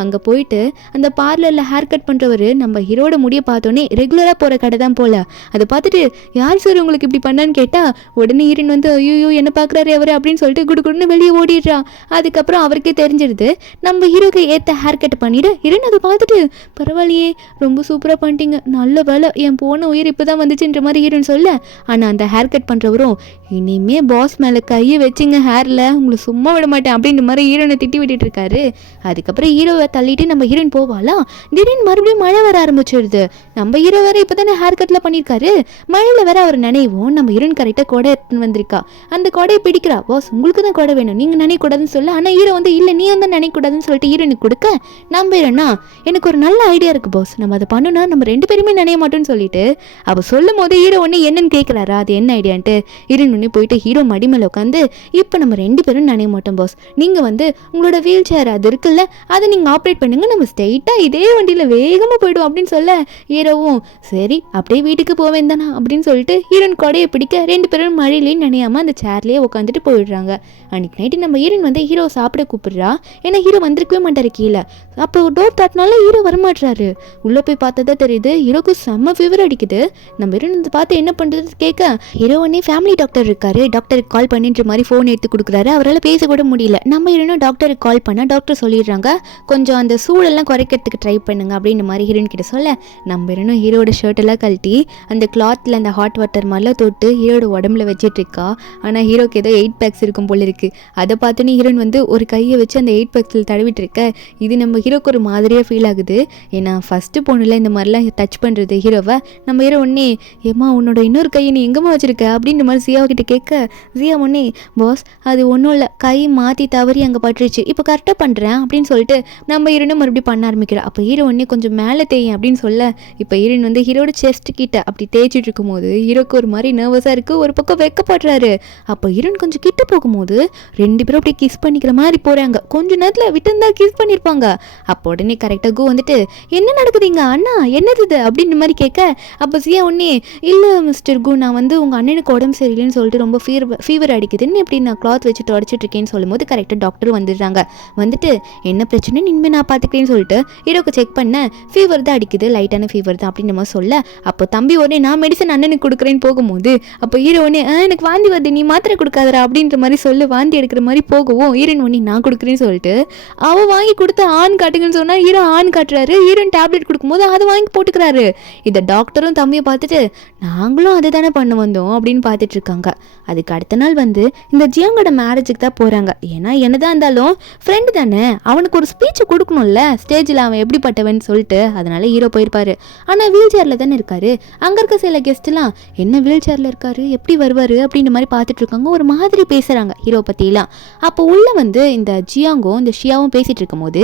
அங்கே போயிட்டு அந்த பார்லரில் ஹேர் கட் பண்ணுறவர் நம்ம ஹீரோட முடியை பார்த்தோன்னே ரெகுலராக போகிற கடை தான் போல. அதை பார்த்துட்டு யார் சார் உங்களுக்கு இப்படி பண்ணான்னு கேட்டால் உடனே ஹீரோயின் வந்து ஐயோ என்ன பார்க்குறாரு அவர் அப்படின்னு சொல்லிட்டு குடுக்குன்னு வெளியே ஓடிடுறா. அதுக்கப்புறம் அவருக்கே தெரிஞ்சிடுது நம்ம ஹீரோக்கு ஏற்ற ஹேர் கட் பண்ணிவிட ஹீரோயின் அதை பார்த்துட்டு பரவாயில்லையே ரொம்ப சூப்பராக பண்ணிட்டீங்க, நல்ல வேலை என் போன உயிர் இப்போ தான் வந்துச்சுன்ற மாதிரி ஹீரோயின் சொல்ல, ஆனால் அந்த ஹேர் கட் பண்ணுறவரும் இனிமே பாஸ் மேலே கையை வச்சுங்க ஹேரில் உங்களை சும்மா விட மாட்டேன் அப்படின்ற மாதிரி ஹீரோனை திட்டி விட்டுட்டு இருக்காரு. அதுக்கப்புறம் ஹீரோவை தள்ளிட்டு நம்ம ஹீரோயின் போவாளா, திடீர்னு மறுபடியும் மழை வர ஆரம்பிச்சிடுது. நம்ம ஹீரோ வேற இப்போ தானே ஹேர் கட்டில் பண்ணியிருக்காரு, மழையில் வேற அவர் நினைவும் நம்ம ஹீரோயின் கரெக்டாக கொடை எடுத்துன்னு வந்திருக்கா. அந்த கொடையை பிடிக்கிறா. பாஸ் உங்களுக்கு தான் கொடை வேணும், நீங்கள் நினைக்கூடாதுன்னு சொல்ல, ஆனால் ஹீரோ வந்து இல்லை நீ வந்து நினைக்கூடாதுன்னு சொல்லிட்டு ஹீரோனுக்கு கொடுக்க நம்ம ஹீரோனா எனக்கு ஒரு நல்ல ஐடியா இருக்குது பாஸ், நம்ம அதை பண்ணோன்னா நம்ம ரெண்டு பேருமே நினைய மாட்டோம்னு சொல்லிட்டு அவள் சொல்லும் போது ஹீரோ ஒன்று என்னன்னு கேட்குறாரா அது என்ன ஐடியான்ட்டு ஹீரோயின் ஒன்று போயிட்டு ஹீரோ மடி மேலே உட்காந்து இப்போ நம்ம ரெண்டு பேரும் நினைய மாட்டோம் பாஸ், நீங்கள் வந்து உங்களோட வீல் சேர் அது இருக்குல்ல அதை நீங்கள் ஆப்ரேட் பண்ணுங்க, நம்ம ஸ்ட்ரெயிட்டாக இதே வண்டியில் வேகமாக போய்டும் அப்படின்னு சொல்ல ஹீரோவும் சரி அப்படியே வீட்டுக்கு போவேன் தானா அப்படின்னு சொல்லிட்டு ஹீரோயின் கொடையை பிடிக்க ரெண்டு பேரும் மழையிலேயும் நினையாமல் அந்த சேர்லேயே உட்காந்துட்டு போயிடுறாங்க. அன்றைக்கி நைட்டு நம்ம ஹீரோயின் வந்து ஹீரோ சாப்பிட கூப்பிடுறா. ஏன்னா ஹீரோ வந்திருக்கவே மாட்டார் கீழே. அப்போ டோர் தட்டினால ஹீரோ வரமாட்டுறாரு. உள்ளே போய் பார்த்தா தெரியுது ஹீரோக்கு செம்ம ஃபீவர் அடிக்குது. நம்ம ஹீரோயின் பார்த்து என்ன பண்ணுறது கேட்க ஹீரோ உடனே ஃபேமிலி டாக்டர் இருக்காரு, டாக்டருக்கு கால் பண்ணின்ற மாதிரி ஃபோன் எடுத்து கொடுக்குறாரு. அவரால் பேச கூட முடியல. நம்ம ஹீரோனும் டாக்டருக்கு கால் பண்ணால் டாக்டர் சொல்லிடுறாங்க கொஞ்சம் அந்த சூழெல்லாம் குறைக்கிறதுக்கு ட்ரை பண்ணுங்க அப்படின்னு மாதிரி ஹீரோயின் கிட்ட சொல்ல நம்ம ஹீரோனும் ஹீரோட ஷர்ட்டெல்லாம் கழட்டி அந்த கிளாத்தில் அந்த ஹாட் வாட்டர் மாதிரிலாம் தொட்டு ஹீரோட உடம்புல வச்சுட்டு இருக்கா. ஆனால் ஹீரோக்கு ஏதோ 8 பேக்ஸ் இருக்கும் போல இருக்கு. அதை பார்த்தோன்னே ஹீரோயின் வந்து ஒரு கையை வச்சு அந்த 8 பேக்ஸில் தடவிட்டு இருக்க. இது நம்ம ஹீரோக்கு ஒரு மாதிரியாக ஃபீல் ஆகுது. ஏன்னா ஃபஸ்ட்டு பொண்ணுல இந்த மாதிரிலாம் டச் பண்ணுறது ஹீரோவை. நம்ம ஹீரோ ஒன்னே ஏம்மா உன்னோட இன்னொரு கையை நீ எங்கேம்மா வச்சுருக்க அப்படின்ற மாதிரி ஜியாவை கிட்ட கேட்க ஜியா ஒன்னே பாஸ் அது ஒன்றும் இல்லை கை மாற்றி தவறி அங்கே பட்டுருச்சு இப்போ கரெக்டாக பண்ணுறேன் அப்படின்னு சொல்லிட்டு நம்ம ஹீரோனை மறுபடியும் பண்ண ஆரம்பிக்கிறோம். அப்போ ஹீரோ ஒன்னே கொஞ்சம் மேலே தேயும் அப்படின்னு சொல்ல இப்போ ஹீரோயின் வந்து ஹீரோட செஸ்ட் கிட்ட அப்படி தேய்ச்சிட்டு இருக்கும்போது ஹீரோக்கு ஒரு மாதிரி நர்வஸாக இருக்குது, ஒரு பக்கம் வெக்கப்படுறாரு. அப்போ ஹீரோயின் கொஞ்சம் கிட்ட போகும்போது ரெண்டு பேரும் அப்படியே கிஸ் பண்ணிக்கிற மாதிரி போகிறாங்க. கொஞ்சம் நேரத்தில் விட்டுருந்தா கிஸ் பண்ணியிருப்பாங்க. அப்போ உடனே கரெக்டாக கோ வந்துட்டு என்ன நடக்குதுங்க அண்ணா என்னது இது அப்படின்ற மாதிரி கேட்க அப்போ ஜியா ஒன்னே இல்லை மிஸ்டர் கு நான் வந்து உங்கள் அண்ணனுக்கு உடம்பு சரியில்லைன்னு சொல்லிட்டு ரொம்ப ஃபீவர் அடிக்குதுன்னு எப்படி நான் கிளாத் வச்சு தொடச்சிட்டு இருக்கேன்னு சொல்லும்போது கரெக்டாக டாக்டர் வந்துடுறாங்க. வந்துட்டு என்ன பிரச்சனைன்னு இனிமேல் நான் பார்த்துக்கிறேன்னு சொல்லிட்டு ஹீரோக்கு செக் பண்ண ஃபீவர் தான் அடிக்குது, லைட்டான ஃபீவர் தான் அப்படின்னு நம்ம சொல்ல அப்போ தம்பி உடனே நான் மெடிசன் அண்ணனுக்கு கொடுக்குறேன்னு போகும்போது அப்போ ஹீரோ ஒன்னே எனக்கு வாந்தி வருது நீ மாத்திரை கொடுக்காதரா அப்படின்ற மாதிரி சொல்லி வாந்தி எடுக்கிற மாதிரி போகவும் ஹீரோயின் ஒன்னே நான் கொடுக்குறேன்னு சொல்லிட்டு அவள் வாங்கி கொடுத்து ஆண் காட்டுங்கன்னு சொன்னால் ஹீரோ ஆண் காட்டுறாரு. ஹீரோயின் டேப்லெட் கொடுக்கும்போது அதை வாங்கி போட்டுக்கிறாரு. இதை டாக்டரும் தம்பியை பார்த்துட்டு நாங்களும் அதை தானே பண்ண வந்தோம் அப்படின்னு பார்த்துட்டு இருக்காங்க. அதுக்கு அடுத்த நாள் வந்து இந்த ஜியாங்கோட மேரேஜுக்கு தான் போகிறாங்க. ஏன்னா என்னதான் இருந்தாலும் ஃப்ரெண்டு தானே அவனுக்கு ஒரு ஸ்பீச்சை கொடுக்கணும்ல ஸ்டேஜில் அவன் எப்படிப்பட்டவன்னு சொல்லிட்டு அதனால ஹீரோ போயிருப்பாரு. ஆனால் வீல் சேரில் தானே இருக்காரு. அங்கே இருக்க சில கெஸ்ட்லாம் என்ன வீல் சேரில் இருக்காரு எப்படி வருவார் அப்படின்ற மாதிரி பார்த்துட்டு இருக்காங்க. ஒரு மாதிரி பேசுகிறாங்க ஹீரோ பற்றிலாம். அப்போ உள்ளே வந்து இந்த ஜியாங்கும் இந்த ஷியாவும் பேசிகிட்டு இருக்கும்போது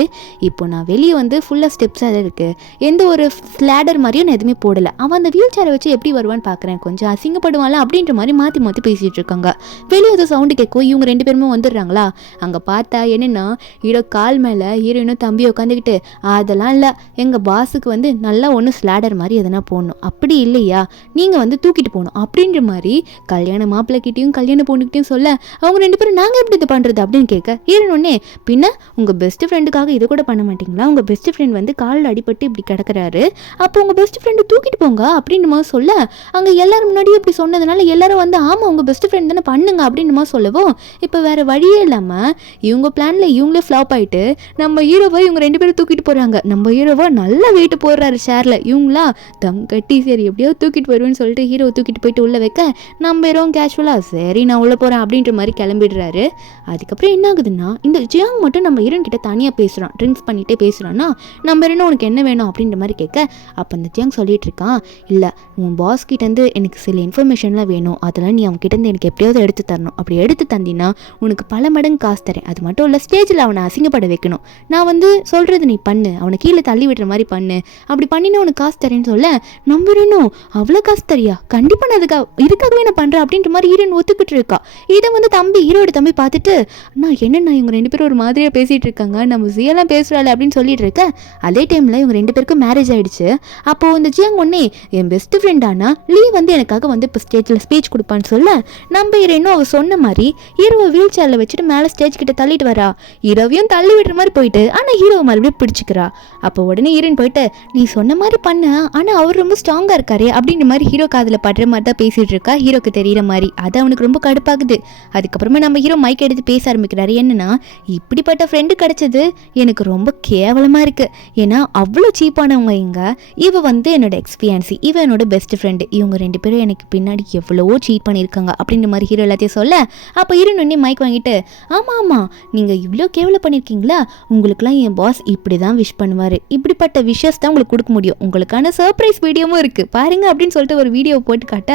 இப்போ நான் வெளியே வந்து ஃபுல்லாக ஸ்டெப்ஸாக தான் இருக்குது, எந்த ஒரு ஸ்லேடர் மாதிரியும் நான் எதுவுமே போடலை, அவன் அந்த வீல் சேரை வச்சு எப்படி வருவான்னு பார்க்குறேன், கொஞ்சம் அசிங்கப்படுவான்ல அப்படின்ற மாதிரி மாற்றி மாற்றி பேசிகிட்டு இருக்காங்க. வெளியே ஏதோ சவுண்டு கேட்கும். இவங்க ரெண்டு பேருமே வந்துடுறாங்களா. அங்கே பார்த்தா என்னென்னா ஹீரோ கால் மேலே ஹீரோயினும் தம்பியை உட்காந்துக்கிட்டு அதெல்லாம் இல்லை எங்கள் பாஸுக்கு வந்து நல்லா ஒன்று ஸ்லேடர் மாதிரி எதனா போடணும், அப்படி இல்லையா நீங்கள் வந்து தூக்கிட்டு போகணும் அப்படின்ற மாதிரி கல்யாண மாப்பிள்ளைக்கிட்டையும் கல்யாண பொண்ணுக்கிட்டையும் சொல்ல அவங்க ரெண்டு பேரும் நாங்கள் எப்படி இது பண்ணுறது அப்படின்னு கேட்க ஹீரோயின் ஒன்னே பின்ன உங்கள் பெஸ்ட் ஃப்ரெண்டுக்காக இது கூட பண்ண மாட்டிங்களா, உங்கள் பெஸ்ட் ஃப்ரெண்ட் வந்து காலில் அடிபட்டு இப்படி கிடக்கிறாரு, அப்போ உங்கள் பெஸ்ட் ஃப்ரெண்டு தூக்கிட்டு போங்க அப்படின்னு மாதிரி சொல்ல அங்கே எல்லாரும் முன்னாடியும் இப்படி சொன்னதுனால எல்லாரும் வந்து ஆமாம் உங்கள் பெஸ்ட் ஃப்ரெண்ட் தானே பண்ணுங்க அப்படின்னு மாதிரி சொல்லவும் இப்போ வேறு வழியே இல்லாமல் இவங்க பிளானில் இவங்களே ஃப்ளாப் ஆகிட்டு நம்ம ஹீரோவை இவங்க ரெண்டு பேரும் தூக்கிட்டு போகிறாங்க. நம்ம ஹீரோவை நல்லா வெயிட்டு போடுறாரு ஷேரில். இவங்களா தம் கட்டி சரி எப்படியோ தூக்கிட்டு போயிடுவேன்னு சொல்லிட்டு ஹீரோ தூக்கிட்டு போயிட்டு உள்ளே வைக்க நம்ம ஹீரோவும் கேஷுவலாக சரி நான் உள்ளே போகிறேன் அப்படின்ற மாதிரி கிளம்பிடுறாரு. அதுக்கப்புறம் என்ன ஆகுது ஆகுதுன்னா இந்த ஜியாங் மட்டும் நம்ம ஹீரோயின் கிட்ட தனியாக பேசுகிறான், ட்ரிங்க்ஸ் பண்ணிகிட்டே பேசுகிறான்னா நம்ம ஹீரோயின் உனக்கு என்ன வேணும் அப்படின்ற மாதிரி கேட்க, அப்போ அந்த ஜியாங் சொல்லிட்டு இருக்கான், இல்லை உன் பாஸ் கிட்டேருந்து எனக்கு சில இன்ஃபர்மேஷன்லாம் வேணும், அதெல்லாம் நீ அவன் கிட்டேருந்து எனக்கு எப்படியாவது எடுத்து தரணும், அப்படி எடுத்து தந்தினா உனக்கு பல மடங்கு காசு தரேன், அது மட்டும் இல்லை ஸ்டேஜில் அவனை அசிங்கப்பட வைக்கணும், நான் வந்து சொல்கிறது நீ பண்ணு, அவனை கீழே தள்ளி விடுற மாதிரி பண்ணு, அப்படி பண்ணினா உனக்கு காசு தரேன்னு சொல்ல நம்புறணும் அவ்வளோ காசு தரியா, கண்டிப்பாக நான் இதுக்காகவே நான் பண்ணுறேன் அப்படின்ற மாதிரி ஹீரோயின் ஒத்துக்கிட்டு இருக்கா. இதை வந்து ஹீரோட தம்பி பார்த்துட்டு, நான் என்னண்ணா இவங்க 2 பேரும் ஒரு மாதிரியாக பேசிகிட்டு இருக்காங்க, நம்ம ஜியெல்லாம் பேசுகிறாள் அப்படின்னு சொல்லிட்டு இருக்க. அதே டைமில் இவங்க 2 பேருக்கும் மேரேஜ் ஆகிடுச்சு. அப்போது இந்த ஜியாங் ஒன்னே என் பெஸ்ட் ஃப்ரெண்டானா லீ வந்து எனக்காக வந்து இப்போ ஸ்டேஜில் ஸ்பீச் கொடுப்பான்னு சொல்ல நம்ம ஹீரோயினும் அவள் சொன்ன மாதிரி ஹீரோவை வீல் சேரில் வச்சுட்டு மேலே ஸ்டேஜ் கிட்ட தள்ளிட்டு வரா. ஹீரோவையும் தள்ளி விடுற மாதிரி போயிட்டு ஆனால் ஹீரோவை மறுபடியும் பிடிச்சிக்கிறா. அப்போ உடனே ஹீரோயின் போயிட்டு, நீ சொன்ன மாதிரி பண்ண, ஆனால் அவர் ரொம்ப ஸ்ட்ராங்காக இருக்காரு அப்படின்ற மாதிரி ஹீரோ காதில் படுற மாதிரி தான் பேசிகிட்டு இருக்கா, ஹீரோக்கு தெரிகிற மாதிரி. அது அவனுக்கு ரொம்ப கடுப்பாகுது. அதுக்கப்புறமா நம்ம ஹீரோ மைக் எடுத்து பேச ஆரம்பிக்கிறாரு. என்னன்னா, இப்படிப்பட்ட ஃப்ரெண்டு கிடைச்சது எனக்கு ரொம்ப கேவலமாக இருக்குது, ஏன்னா அவ்வளோ சீப்பானவங்க இவ வந்து என்னோட எக்ஸ்பீரியன்ஸி, இவ என்னோட பெஸ்ட் ஃப்ரெண்டு, இவங்க 2 பேரும் எனக்கு பின்னாடி எவ்வளவோ சீட் பண்ணியிருக்காங்க அப்படின்ற மாதிரி ஹீரோ எல்லாத்தையும் சொல்ல, அப்போ ஹீரோயின் உடனே மைக் வாங்கிட்டு, ஆமாம் நீங்கள் இவ்வளோ கேவலம் பண்ணியிருக்கீங்களா, உங்களுக்குலாம் என் பாஸ் இப்படி தான் விஷ் பண்ணுவார், இப்படிப்பட்ட விஷஸ் தான் உங்களுக்கு கொடுக்க முடியும், உங்களுக்கான சர்ப்ரைஸ் வீடியோவும் இருக்குது பாருங்க அப்படின்னு சொல்லிட்டு ஒரு வீடியோ போட்டு காட்ட,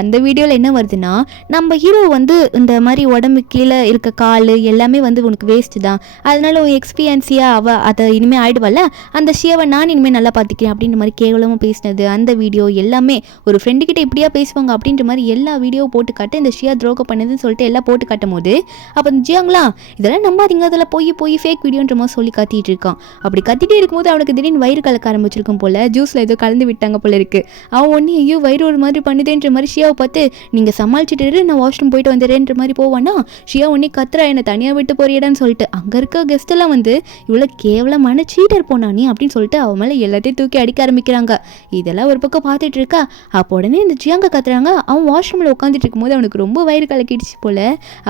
அந்த வீடியோவில் என்ன வருதுன்னா, நம்ம ஹீரோ வந்து இந்த மாதிரி உடம்பு கீழே இருக்க கால் எல்லாமே வந்து உனக்கு வேஸ்ட்டு தான், அதனால உன் எக்ஸ்பீரியன்ஸியாக அவள் அதை இனிமேல் ஆயிடுவல்ல, அந்த ஷியாவை நான் இனிமேல் நல்லா பார்த்துக்கிறேன் அப்படின்ற மாதிரி கேவலமாக பேசினது அந்த வீடியோ எல்லாமே, ஒரு ஃப்ரெண்டுக்கிட்ட இப்படியா பேசுவாங்க அப்படின்ற மாதிரி எல்லா வீடியோ போட்டு காட்ட, இந்த ஷியா துரோகம் பண்ணுதுன்னு சொல்லிட்டு எல்லாம் போட்டு காட்டும் போது அப்போ ஜியாங்களா இதெல்லாம் நம்பாதீங்க, அதெல்லாம் போய் ஃபேக் வீடியோன்ற மாதிரி சொல்லி கத்திட்டு இருக்கான். அப்படி கத்திட்டே இருக்கும்போது அவனுக்கு திடீர்னு வயிறு கலக்க ஆரம்பிச்சிருக்கும் போல, ஜூஸில் ஏதோ கலந்து விட்டாங்க போல இருக்கு. அவன் ஒன்று ஐயோ வயிறு ஒரு மாதிரி பண்ணுதேன்ற மாதிரி ஷியாவை பார்த்து, நீங்கள் சமாளிச்சுட்டு நான் வாஷ்ரூம் போயிட்டு வந்துடுறேன்ற மாதிரி போவானா, ஷியா ஒன்னே கத்துறா, என்னை தனியாக விட்டு போறியடான்னு சொல்லிட்டு. அங்கே இருக்க கெஸ்ட் எல்லாம் வந்து இவ்வளோ கேவலமான சீட்டர் போனா நீ அப்படின்னு சொல்லிட்டு அவன் மேலே எல்லாத்தையும் தூக்கி அடிக்க ஆரம்பிக்கிறாங்க. இதெல்லாம் ஒரு பக்கம் பார்த்துட்டு இருக்கா. அப்போ உடனே இந்த ஜியாங்க கத்துறாங்க. அவன் வாஷ்ரூமில் உட்காந்துட்டு இருக்கும்போது அவனுக்கு ரொம்ப வயிறு கலக்கிடுச்சு போல.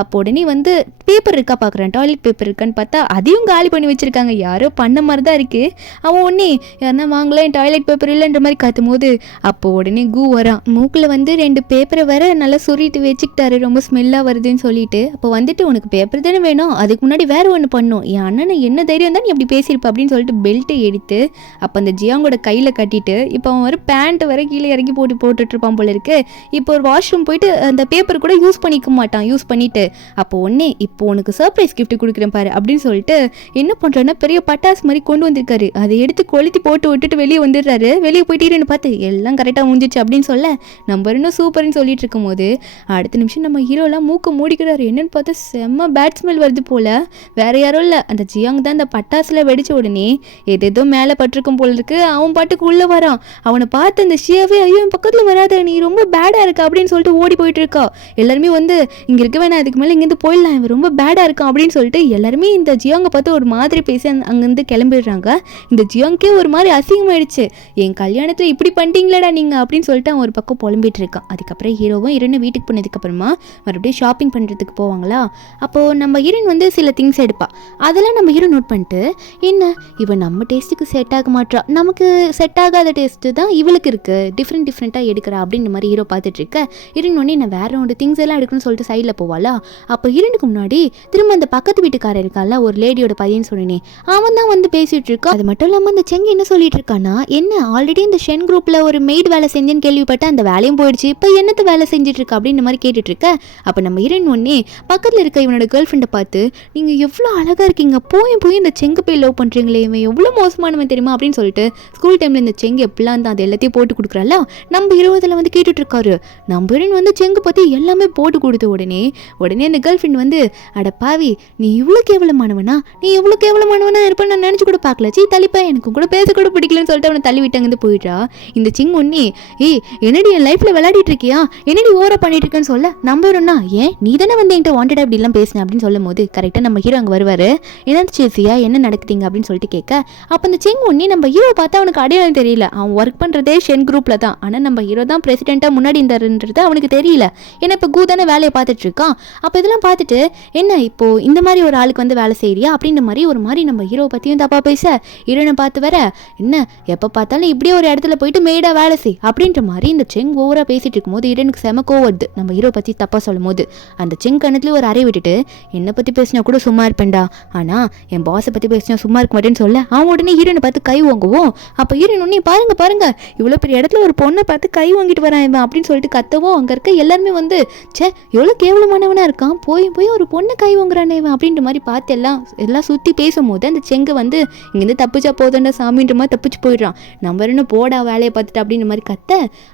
அப்போ உடனே வந்து பேப்பர் இருக்கா பார்க்குறான், டாய்லெட் பேப்பர் இருக்கான்னு பார்த்தா அதையும் காலி பண்ணி வச்சிருக்காங்க, யாரோ பண்ண மாதிரி தான் இருக்கு. அவன் உடனே யாருன்னா வாங்கலாம் என் டாய்லெட் பேப்பர் இல்லைன்ற மாதிரி காத்தும் போது அப்போ உடனே கூ வரான். மூக்கில் வந்து 2 பேப்பரை வர நல்லா சுருட்டு வச்சுக்கிட்டாரு, ரொம்ப ஸ்மெல்லாக வருதுன்னு சொல்லிட்டு. அப்போ வந்துட்டு உனக்கு பேப்பர் தானே வேணும், அதுக்கு முன்னாடி வேற ஒன்று பண்ணும், என் அண்ணனை என்ன தைரியம் தான் நீ அப்படி பேசியிருப்ப அப்படின்னு சொல்லிட்டு பெல்ட்டை எடுத்து அப்போ அந்த ஜியாங்கோட கையில் கட்டிட்டு இப்போ அவன் வர பேண்ட் வர கீழே இறக்கி போட்டுட்டு இருப்பான் போல இருக்கு. இப்போ ஒரு வாஷ்ரூம் போயிட்டு அந்த பேப்பர் கூட யூஸ் பண்ணிக்க மாட்டான், யூஸ் பண்ணிட்டு அப்போ ஒன்னே இப்போ உனக்கு சர்ப்ரைஸ் கிஃப்ட் கொடுக்குறேன் பாரு அப்படின்னு சொல்லிட்டு என்ன பண்ணுறேன்னா பெரிய பட்டாசு மாதிரி கொண்டு வந்திருக்காரு. அதை எடுத்து கொளுத்தி போட்டு விட்டுட்டு வெளியே வந்துடுறாரு. வெளியே போயிட்டு பார்த்து எல்லாம் கரெக்டாக முடிஞ்சிச்சு அப்படின்னு சொல்ல நம்ம இன்னும் சூப்பர்னு சொல்லிட்டு இருக்கும் போது அடுத்த நிமிஷம் நம்ம ஹீரோலாம் மூக்க மூடிக்கிறாரு. என்னன்னு பார்த்தா செம்ம பேட் ஸ்மெல் வருது போல. வேற யாரும் இல்லை, அந்த ஜியாங் தான் அந்த பட்டாசுல வெடிச்ச உடனே ஏதோ மேலே பட்டிருக்கும் போல இருக்கு. அவன் பாட்டுக்கு உள்ள வரான். அவனை பார்த்து அந்த ஷியாவே ஐயோ என் பக்கத்தில் வராத, நீ ரொம்ப பேடாக இருக்கா அப்படின்னு சொல்லிட்டு ஓடி போயிட்டு இருக்கா. எல்லாருமே வந்து இங்கே இருக்க வேணாம், அதுக்கு மேலே இங்கேருந்து போயிடலாம், இவன் ரொம்ப பேடாக இருக்கான் அப்படின்னு சொல்லிட்டு எல்லாருமே இந்த ஜியாங்கை பார்த்து ஒரு மாதிரி பேசி அங்கேருந்து கிளம்பிடுறாங்க. இந்த ஜியாங்கே ஒரு மாதிரி அசிங்கமாயிடுச்சு, என் கல்யாணத்தில் இப்படி பண்ணிட்டீங்களடா நீங்கள் அப்படின்னு சொல்லிட்டு அவன் ஒரு பக்கம் புலம்பிட்டு இருக்கான். அதுக்கப்புறம் ஹீரோவும் ஹீரோயின் வீட்டுக்கு போனதுக்கப்புறமா மறுபடியும் ஷாப்பிங் பண்ணுறதுக்கு போவாங்களா. அப்போது நம்ம ஹீரோயின் வந்து சில திங்ஸ் எடுப்பா. அதெல்லாம் நம்ம ஹீரோ நோட் பண்ணிட்டு, என்ன இவன் நம்ம டேஸ்ட்டுக்கு செட் ஆக மாட்டா, நமக்கு செட் ஆகாத டேஸ்ட்டு தான் இவளுக்கு இருக்குது, டிஃப்ரெண்ட்டாக எடுக்கிறா அப்படின்ற மாதிரி ஹீரோ பார்த்துட்டு இருக்க. ஹீரோயின் ஒன்று நான் வேற ஒன்று திங்ஸ் எல்லாம் எடுக்கணும்னு சொல்லிட்டு சைடில் போவாளா. அப்போ ஹீரோனுக்கு முன்னாடி திரும்ப அந்த பக்கத்து வீட்டுக்காரர் இருக்கால, ஒரு லேடியோட பையன் சொன்னேன், அவன் தான் வந்து பேசிகிட்டு இருக்கான். அது மட்டும் இல்லாமல் அந்த செங்கு என்ன சொல்லிட்டு இருக்கான்னா, என்ன ஆல்ரெடி இந்த ஷென் குரூப்பில் ஒரு மெய்ட் வேலை செஞ்சேன்னு கேள்விப்பட்டேன், அந்த வேலையும் போயிடுச்சு, இப்போ என்னத்து வேலை செஞ்சுட்டு இருக்கா அப்படின்ற மாதிரி கேட்டுட்டு இருக்க. அப்போ நம்ம ஹீரோயின் ஒன்னே பக்கத்தில் இருக்க இவனோட கேர்ள் ஃப்ரெண்டை பார்த்து, நீங்கள் எவ்வளோ அழகாக இருக்கீங்க, போய் இந்த செங்கு போய் லவ் பண்ணுறீங்களே, இவன் எவ்வளோ மோசமானவன் தெரியுமா அப்படின்னு சொல்லிட்டு ஸ்கூல் டைமில் இந்த செங்கு எப்படிலாம் தான் அது எல்லாத்தையும் போட்டு கொடுக்குறால நம்ம ஹீரோ இதில் வந்து கேட்டுட்டு இருக்காரு. நம்ம ஹீரோயின் வந்து செங்கு பற்றி எல்லாமே போட்டு கொடுத்த உடனே அந்த கேர்ள் ஃப்ரெண்ட் வந்து, அட பாவி நீ இவ்வளோ கேவலமானவனா, நீ எவ்வளோ கேவலமானவனா இருப்பேன்னு நான் நினச்சி கூட பார்க்கல, சீ தள்ளிப்பா, எனக்கு கூட பேச கூட பிடிக்கலன்னு சொல்லிட்டு அவனை தள்ளி விட்டாங்க போயிட்டா. இந்த சிங் ஒன்னே என்னடி என் லைஃப்பில் விளையாடிட்டு இருக்கியா, என்னடி ஓவரா பண்ணிட்டு இருக்கேன்னு சொல்ல நம்ம ஹீரோனா, ஏன் நீ தானே வந்து என்கிட்ட வாண்டட் அப்படிலாம் பேசினேன் அப்படின்னு சொல்லும் போது கரெக்டாக நம்ம ஹீரோ அங்கே வருவார். என்னன்னு சேசியா என்ன நடக்குதுங்க அப்படின்னு சொல்லிட்டு கேட்க, அப்போ அந்த செங் ஒன்னே நம்ம ஹீரோ பார்த்தா அவனுக்கு அடையாளம் தெரியல, அவன் ஒர்க் பண்ணுறதே ஷென் குரூப்பில் தான், ஆனால் நம்ம ஹீரோ தான் பிரசிடென்ட்டாக முன்னாடி இருந்தாருன்றது அவனுக்கு தெரியல, ஏன்னா இப்போ கூ தானே வேலையை பார்த்துட்டு இருக்கான். அப்போ இதெல்லாம் பார்த்துட்டு என்ன இப்போ இந்த மாதிரி ஒரு ஆளுக்கு வந்து வேலை செய்யறியா அப்படின்ற மாதிரி ஒரு மாதிரி நம்ம ஹீரோ பற்றியும் தப்பாக பேச, ஹீரோனை பார்த்து வர என்ன எப்போ பார்த்தாலும் இப்படியே ஒரு இடத்துல போயிட்டு மெய்டாக வேலை செய் அப்படின்ற மாதிரி இந்த செங் ஓவராக பேசிட்டு இருக்கும்போது ஹீரோனுக்கு செம கோவம் வருது. நம்ம ஹீரோ பற்றி தப்பாக சொல்லும் போது அந்த செங் கணத்துலேயும் ஒரு அறை விட்டுட்டு, என்ன என்னை பற்றி பேசினா கூட சும்மா இருப்பேன்டா, ஆனால் என் பாஸை பற்றி பேசினா சும்மா இருக்க மாட்டேன்னு சொல்ல அவன் உடனே ஹீரோனை பார்த்து கை வாங்குவோம். அப்போ ஹீரோயின் உடனே பாருங்க இவ்வளோ பெரிய இடத்துல ஒரு பொண்ணை பார்த்து கை வாங்கிட்டு வரான் இவன் அப்படின்னு சொல்லிட்டு கத்தவும் அங்கே இருக்க எல்லாருமே வந்து சே எவ்வளோ கேவலமானவனாக இருக்கான், போய் ஒரு பொண்ணை கை வாங்குறானே இவன் அப்படின்ற மாதிரி பார்த்து எல்லாம் சுற்றி பேசும்போது அந்த செங்கை வந்து இங்கேருந்து தப்பிச்சா போதுண்டா சாமின்ற மாதிரி தப்பிச்சு போயிடுறான். நம்ம இன்னும் போடா வேலையை பார்த்துட்டு அப்படின்ற மாதிரி கத்த.